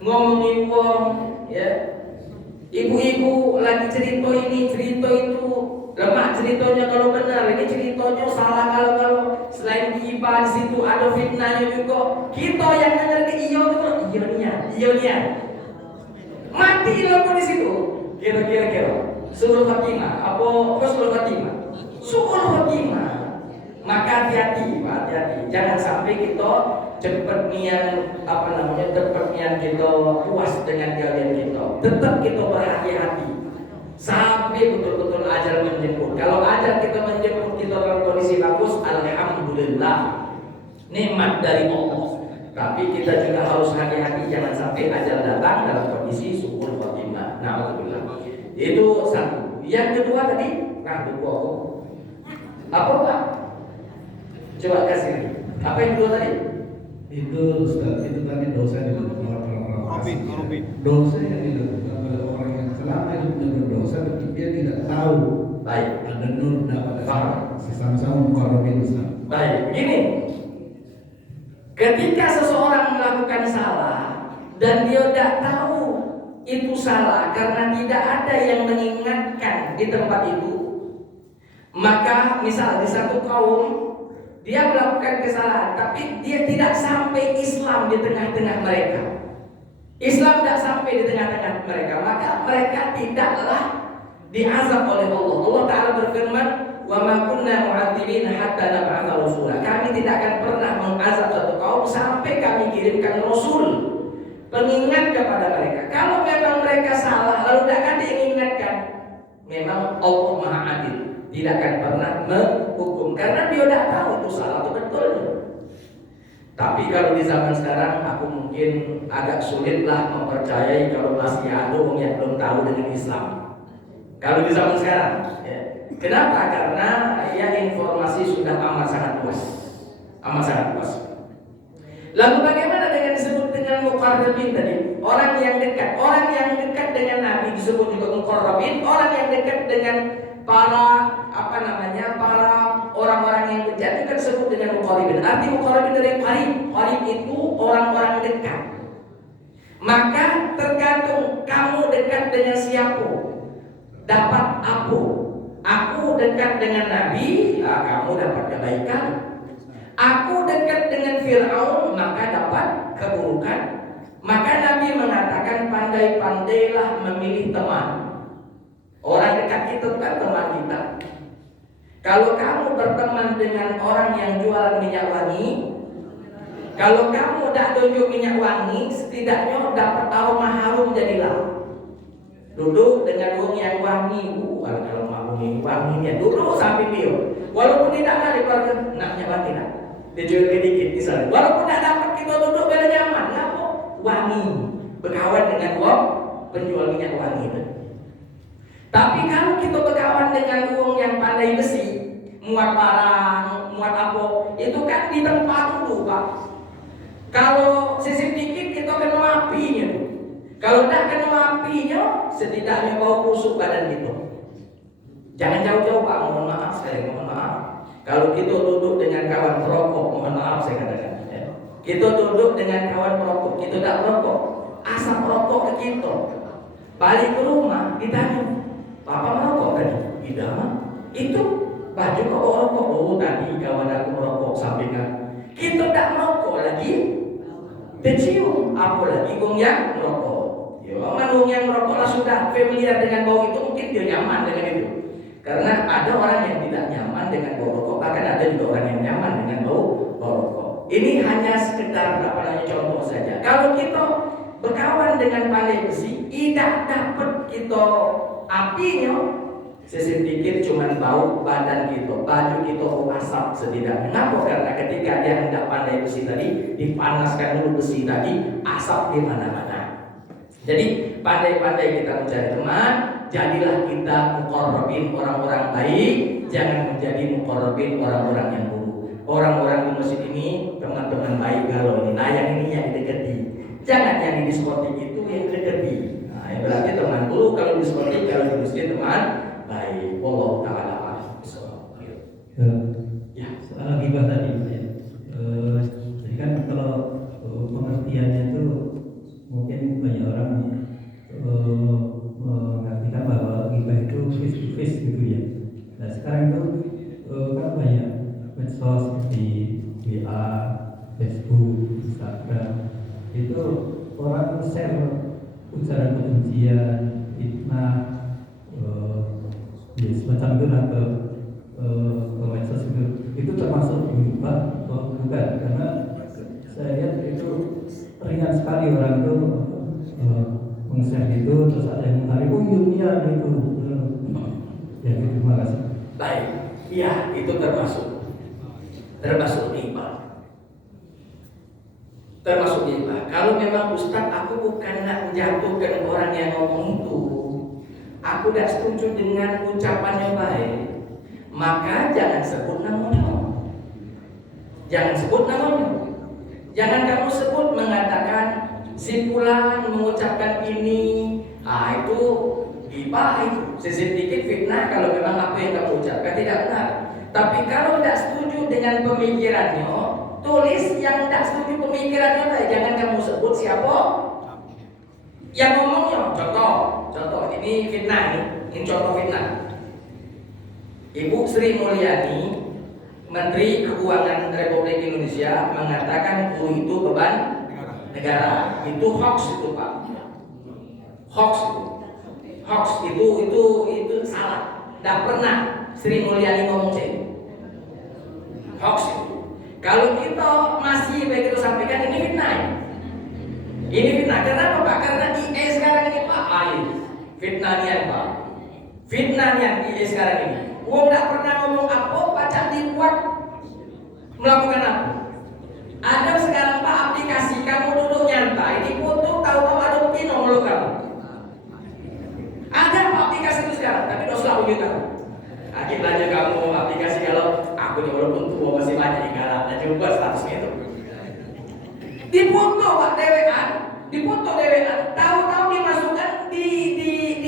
ngomongin wong, ya. Ibu-ibu lagi cerita itu, lemak ceritanya kalau benar, ini ceritanya salah kalau selain gibah di situ ada fitnahnya juga. Kita yang dengar ke iya nia. Mati lo di situ. Kira-kira. Suruh Fatimah. Apa suruh Fatimah? Maka hati-hati. Jangan sampai kita cepat niat kita puas dengan kalian kita. Tetap kita berhati-hati sampai betul-betul ajal menjemput. Kalau ajal kita menjemput kita dalam kondisi bagus, alhamdulillah, nikmat dari Allah. Tapi kita juga harus hati-hati jangan sampai ajal datang dalam kondisi suul khotimah. Na'udzubillah. Itu satu. Yang kedua tadi, apa Pak? Coba kasih. Apa yang kedua tadi? Itu tadi dosa yang dilakukan orang-orang fasik. Dosa yang dilakukan oleh orang yang selama hidupnya berdosa, tapi dia tidak tahu. Baik. Ada nur dapat sama-sama mukarrabin Islam. Baik. Begini. Ketika seseorang melakukan salah dan dia tidak tahu itu salah karena tidak ada yang mengingatkan di tempat itu, maka misal di satu kaum dia melakukan kesalahan, tapi dia tidak sampai Islam di tengah-tengah mereka. Islam tidak sampai di tengah-tengah mereka, maka mereka tidaklah diazab oleh Allah. Allah Ta'ala berfirman, "Wa ma kunna mu'adzibina hatta nab'atha rasula." Kami tidak akan pernah mengazab menjadikan Rasul pengingat kepada mereka. Kalau memang mereka salah lalu tidak akan diingatkan, memang Allah Maha Adil, tidak akan pernah menghukum karena dia tidak tahu itu salah atau betul. Tapi kalau di zaman sekarang aku mungkin agak sulitlah mempercayai kalau masih ada orang yang belum tahu dengan Islam. Kalau di zaman sekarang, ya. Kenapa? Karena ya informasi sudah amat sangat luas, amat sangat luas. Lalu bagaimana dengan disebut dengan muqarrabin tadi? Orang yang dekat dengan Nabi disebut juga muqarrabin. Orang yang dekat dengan para para orang-orang yang dekat itu disebut dengan muqarrabin. Arti muqarrabin dari qarib itu orang-orang dekat. Maka tergantung kamu dekat dengan siapa, dapat apa. Aku dekat dengan Nabi, kamu dapat kebaikan. Aku dekat dengan Fir'aun, maka dapat keburukan. Maka Nabi mengatakan pandai-pandailah memilih teman. Orang dekat kita kan teman kita. Kalau kamu berteman dengan orang yang jual minyak wangi, kalau kamu tak tunjuk minyak wangi, setidaknya dapat aroma harum jadilah. Duduk dengan orang yang wangi, kalau mau wanginya duduk sampai dia. Walaupun tidak ada di keluarga, nak minyak wangi nak. Dia jual sedikit misalnya. Walaupun tidak dapat kita duduk bela nyaman, ngapa? Wangi, berkawan dengan orang penjual minyak wangi. Tapi kalau kita berkawan dengan orang yang pandai besi, muat barang, muat apa, itu kan di tempat dulu Pak. Kalau sisip dikit kita kena apinya. Kalau tidak kena apinya, setidaknya bau busuk badan kita. Jangan jauh-jauh Pak, mohon maaf sekali, mohon maaf. Kalau kita duduk dengan kawan perokok, mohon maaf saya katakan. Ya. Kita duduk dengan kawan perokok, kita tidak merokok, asap rokok ke kita. Balik ke rumah, ditanya, Papa merokok tadi? Tidak. Itu baju kok merokok? Oh tadi kawan aku merokok sampingan. Kita tidak merokok lagi, tercium, apalagi gong yang merokok. Ya, orang yang merokok sudah familiar dengan bau itu, mungkin dia nyaman dengan itu. Karena ada orang yang tidak nyaman dengan bau rokok, bahkan ada juga orang yang nyaman dengan bau rokok. Ini hanya sekedar contoh saja. Kalau kita berkawan dengan pandai besi, tidak dapat kita apinya, sedikit cuma bau badan kita, baju kita asap setidaknya. Kenapa? Karena ketika dia hendak pandai besi tadi, dipanaskan dulu besi tadi, asap di mana-mana. Jadi pandai-pandai kita mencari teman, jadilah kita muqarrabin orang-orang baik, jangan menjadi muqarrabin orang-orang yang buruk. Orang-orang di masjid ini teman-teman baik galau ini, nah yang ini yang didekati. Jangan yang di diskotik itu yang didekati. Nah, yang berarti teman buruk kalau di diskotik, kalau di masjid teman baik. Wallahu ta'ala a'lam. Ya, soal ghibah tadi ya. Jadi kan kalau pengertiannya itu mungkin banyak orang mengartikan bahwa ghibah itu face to face gitu ya. Nah sekarang itu kan banyak medsos seperti WA, Facebook, Instagram, itu orang share ujaran kebencian, fitnah, ya semacam itu lah ke medsos itu termasuk ghibah atau bukan? Karena saya lihat itu ringan sekali orang itu meng-share itu, terus ada yang menarik, oh iya itu ya gitu, terima kasih. Baik, iya itu termasuk ghibah. Termasuk ghibah. Kalau memang Ustaz, aku bukan nak menjatuhkan orang yang ngomong itu, aku tidak setuju dengan ucapannya baik, maka jangan sebut namanya. Jangan sebut namanya. Jangan kamu sebut mengatakan si fulan mengucapkan ini, itu ghibah itu. Sedikit fitnah kalau memang apa yang kamu ucapkan tidak benar. Tapi kalau tidak setuju dengan pemikirannya, tulis yang tidak setuju pemikirannya baik. Jangan kamu sebut siapa yang ngomongnya. Contoh ini fitnah ini contoh fitnah. Ibu Sri Mulyani, Menteri Keuangan Republik Indonesia, mengatakan itu beban negara. Itu hoax itu Pak. Hoax itu salah. Tidak pernah Sri Mulyani ngomong itu. Hoax itu. Kalau kita masih begitu sampaikan ini fitnah. Ini fitnah. Kenapa Pak? Karena IE sekarang ini Pak, fitnah nian Pak. Fitnah nian IE sekarang ini. Wong tidak pernah ngomong apa, pacak dibuat melakukan apa. Ada sekarang Pak aplikasi, kamu duduk nyantai, di foto tahu-tahu ada pino meluk kamu. Ada Pak aplikasi itu sekarang, tapi dosa aku juga. Akhir aja kamu aplikasi kalau aku nih walaupun tua masih banyak inggaran, dan coba statusnya itu. Di foto Pak dewean, di foto dewean, tahu-tahu dimasukkan di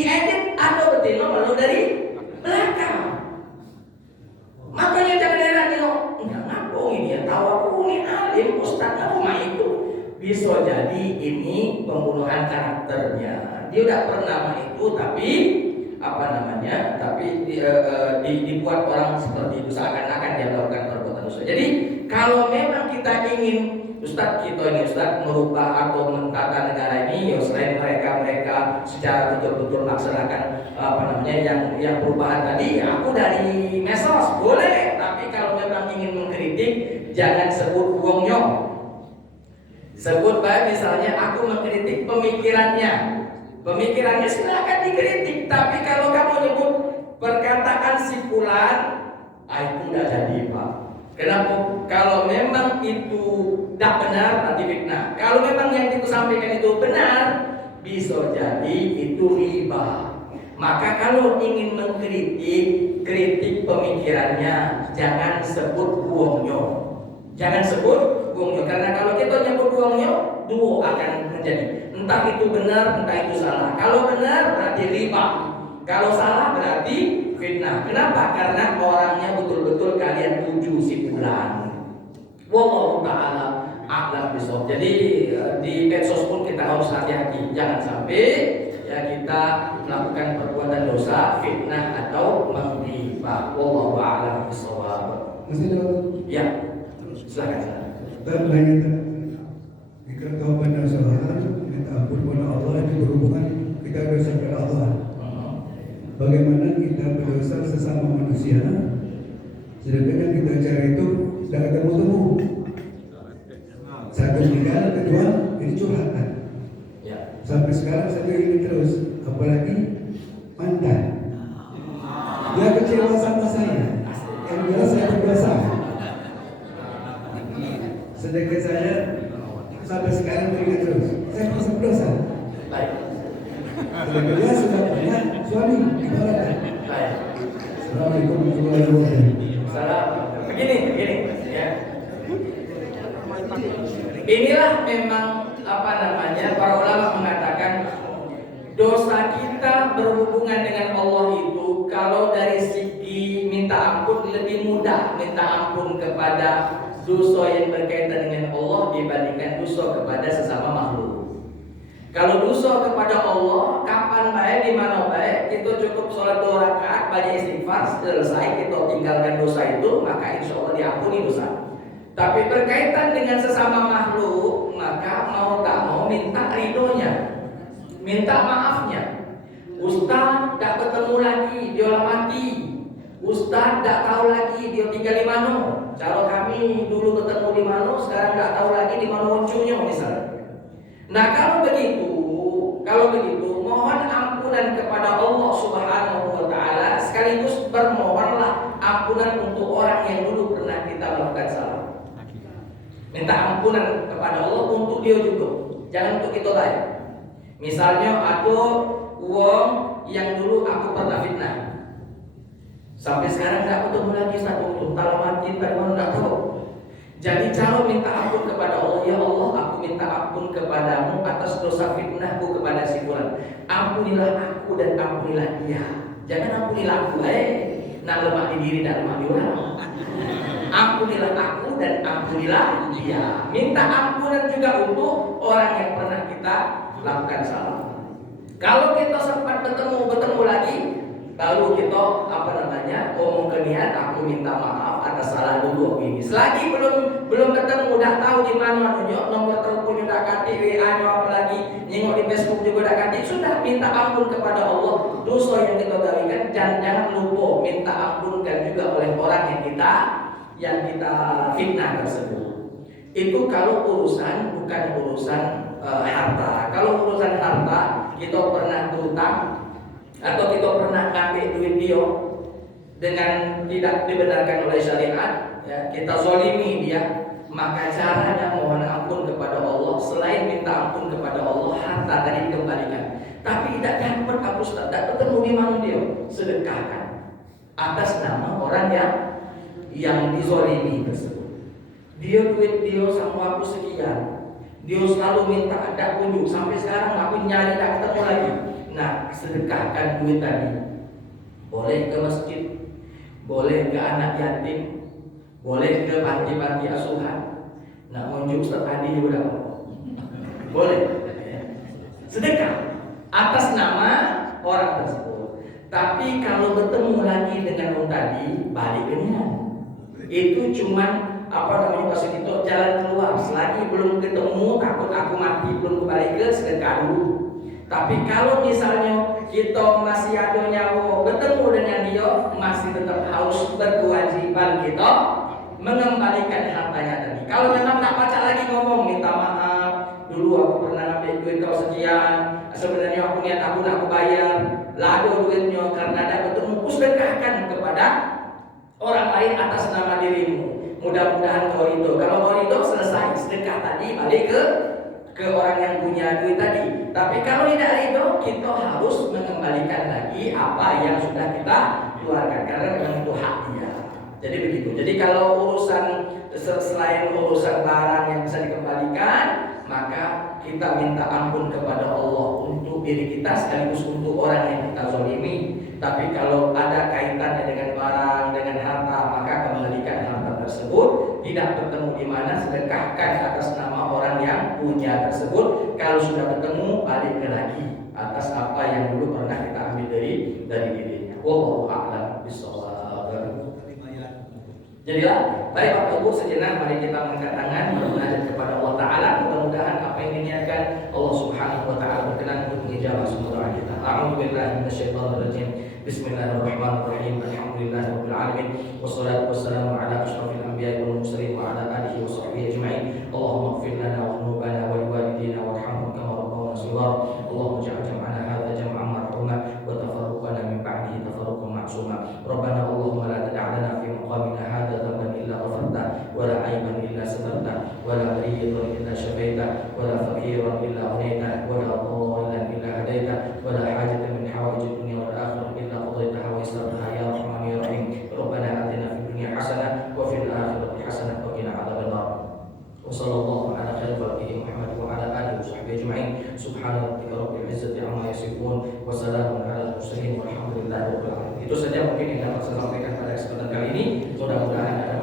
edit atau betino meluk dari belakang. Makanya jangan heran enggak ngapo ini ya, tahu aku ini alim ustaz aku mah itu. Bisa jadi ini pembunuhan karakternya. Dia udah pernah mah itu tapi apa namanya? Tapi dibuat orang seperti itu seakan-akan dia melakukan perbuatan dosa. Jadi kalau memang kita ingin Ustaz kita ini Ustaz merubah atau mentata negara ini, ya selain mereka secara betul-betul melaksanakan apa namanya yang perubahan tadi, ya aku dari mesos boleh, tapi kalau memang ingin mengkritik jangan sebut buongnya. Sebut baik misalnya aku mengkritik pemikirannya silakan dikritik, tapi kalau kamu nyebut perkataan simpulan, itu tidak jadi Pak. Kenapa? Kalau memang itu tidak benar nanti fitnah. Kalau memang yang kita sampaikan itu benar, bisa jadi itu riba. Maka kalau ingin kritik pemikirannya, jangan sebut buongnya. Jangan sebut buongnya, karena kalau kita nyebut buongnya, dua akan terjadi. Entah itu benar, entah itu salah. Kalau benar berarti riba. Kalau salah berarti fitnah. Kenapa? Karena orangnya betul-betul kalian tuju simpulan. Wallahu ta'ala a'lam bishawab. Jadi di medsos pun kita harus hati-hati. Jangan sampai ya kita melakukan perbuatan dosa, fitnah atau menghina. Wallahu a'lam bishawab. Masih ada? Ya. Silakan. Terbanyak jika kau benar salah, minta ampun kepada Allah, itu berhubungan kita berdosa kepada Allah. Bagaimana kita berdosa sesama manusia, sedangkan yang kita cari itu tidak ketemu-temu. Satu tinggal, kedua ini curhatan. Sampai sekarang saya ini terus, apalagi mantan. Dia kecewa sama saya, yang jelas saya berdosa. Sedangkan saya sampai sekarang berikan terus, saya merasa berdosa. Sedangkan dia sudah punya suami di bawah. Assalamualaikum warahmatullahi wabarakatuh. Salam. Begini ya. Inilah memang apa namanya para ulama mengatakan dosa kita berhubungan dengan Allah itu kalau dari segi minta ampun lebih mudah minta ampun kepada dosa yang berkaitan dengan Allah dibandingkan dosa kepada sesama makhluk. Kalau dosa kepada Allah, kapan baik, di mana baik, kita cukup sholat 2 rakaat, banyak istighfar, selesai, kita tinggalkan dosa itu, maka insya Allah diampuni dosa. Tapi berkaitan dengan sesama makhluk, maka mau tak mau minta ridhonya, minta maafnya. Ustaz tak ketemu lagi, dia mati. Ustaz tak tahu lagi, dia tinggal di mana. Kalau kami dulu ketemu di mana, sekarang tak tahu lagi di mana munculnya misalnya. Nah kalau begitu mohon ampunan kepada Allah Subhanahu wa Ta'ala, sekaligus bermohonlah ampunan untuk orang yang dulu pernah kita melakukan salah. Minta ampunan kepada Allah untuk dia juga, jangan untuk kita lain. Misalnya ada uang yang dulu aku pernah fitnah, sampai sekarang tidak ketemu lagi, satu tahu mati dari mana tidak tahu. Jadi cara minta ampun kepada Allah, ya Allah aku minta ampun kepadamu atas dosa fitnahku kepada si fulan. Ampunilah aku dan ampunilah dia. Jangan ampunilah aku, nak lemah di diri dan lemah di orang. Ampunilah aku dan ampunilah dia. Minta ampunan juga untuk orang yang pernah kita lakukan salah. Kalau kita sempat bertemu lagi, baru kita ngomong ke niat, aku minta maaf atas salah dulu ini. Selagi belum ketemu, udah tahu di mana nomor telepon udah ganti, WA nya apalagi nyengok di Facebook juga udah ganti, sudah minta ampun kepada Allah dosa yang kita berikan, dan jangan lupa minta ampunkan juga oleh orang yang kita fitnah tersebut. Itu kalau urusan bukan urusan harta. Kalau urusan harta, kita pernah berutang atau kita pernah ngambil duit dia dengan tidak dibenarkan oleh syariat, ya, kita zalimi dia, maka caranya mohon ampun kepada Allah. Selain minta ampun kepada Allah, harta tadi dikembalikan. Tapi tidak dapat Pak Ustaz, tidak ketemu di mana dia, sedekahkan atas nama orang yang dizalimi tersebut. Dia duit dia sama aku sekian, dia selalu minta ada kunjung, sampai sekarang aku nyari tak ketemu lagi. Nah, sedekahkan duit tadi. Boleh ke masjid, boleh ke anak yatim, boleh ke panti-panti asuhan. Nak kunjung Ustaz Adi juga boleh. Sedekah atas nama orang tersebut. Tapi kalau bertemu lagi dengan orang tadi, balik dengan itu cuman maksud itu jalan keluar. Selagi belum ketemu, takut aku mati belum kembali ke sedekah dulu. Tapi kalau misalnya kita masih ada nyawa bertemu dengan dia, masih tetap harus berkewajiban kita mengembalikan hartanya tadi. Kalau memang tak baca lagi ngomong, minta maaf, dulu aku pernah ambil duit kau sekian, sebenarnya aku niat aku nak bayar, lalu duitnya karena ada bertemu, sedekahkan kepada orang lain atas nama dirimu. Mudah-mudahan kau ridho. Kalau kau ridho, selesai sedekah tadi, balik ke orang yang punya duit tadi. Tapi kalau tidak ridho, kita harus mengembalikan lagi apa yang sudah kita keluarkan, karena memang itu hak dia. Jadi begitu. Jadi kalau urusan selain urusan barang yang bisa dikembalikan, maka kita minta ampun kepada Allah untuk diri kita sekaligus untuk orang yang kita zalimi. Tapi kalau ada kaitannya dengan barang, dengan harta, maka kembalikan harta tersebut. Tidak bertemu di mana, sedekahkan atas nama orang yang punya tersebut. Kalau sudah bertemu, balik lagi atas apa yang dulu pernah kita ambil dari dirinya. Wallahu a'lam bishawab. Jadilah, baik Bapak Ibu, sejenak mari kita mengangkat tangan bermunajat kepada Allah Ta'ala. Mudah-mudahan apa yang diniatkan Allah Subhanahu Wa Ta'ala berkenan untuk mengijabah semua doa kita. A'udzubillahi minasyaitonirrajim. Bismillahirrahmanirrahim. Alhamdulillahirabbil alamin. Wassalatu wassalamu ala asyrofil anbiya'i wal mursalin wa ala alihi wa sahbihi ajma'in. Allahumma ighfir lana wa dhunubana wa liwalidina warhamhum kama rabbawna shighara. Allahumma ij'al jam'ana hadza jam'an marhuma wa tafarruqana min ba'dihi tafarruqan ma'suma. Rabbana Allahumma la tad'a lana fi maqamina hadza dhanban illa ghafarta wa la 'aiban illa satarta wa la maridan illa shafaita wa la faqiran illa aghnayta wa la dhallan illa hadaita wa la hajatan min hawaijid dunya wal akhirah illa qadaytaha wa yassartaha ya rahman ya rahim. Rabbana atina fid dunya hasanah wa fil akhirati hasanah wa qina adzabannar. Wa sallallahu ala khairi khalqihi Muhammad wa ala alihi wa sahbihi ajma'in. Subhana rabbika rabbil izzati amma yasifun wa salamun ala mursalin walhamdulillahi rabbil alamin. Itu saja mungkin yang dapat saya sampaikan pada kesempatan kali ini. Mudah-mudahan ada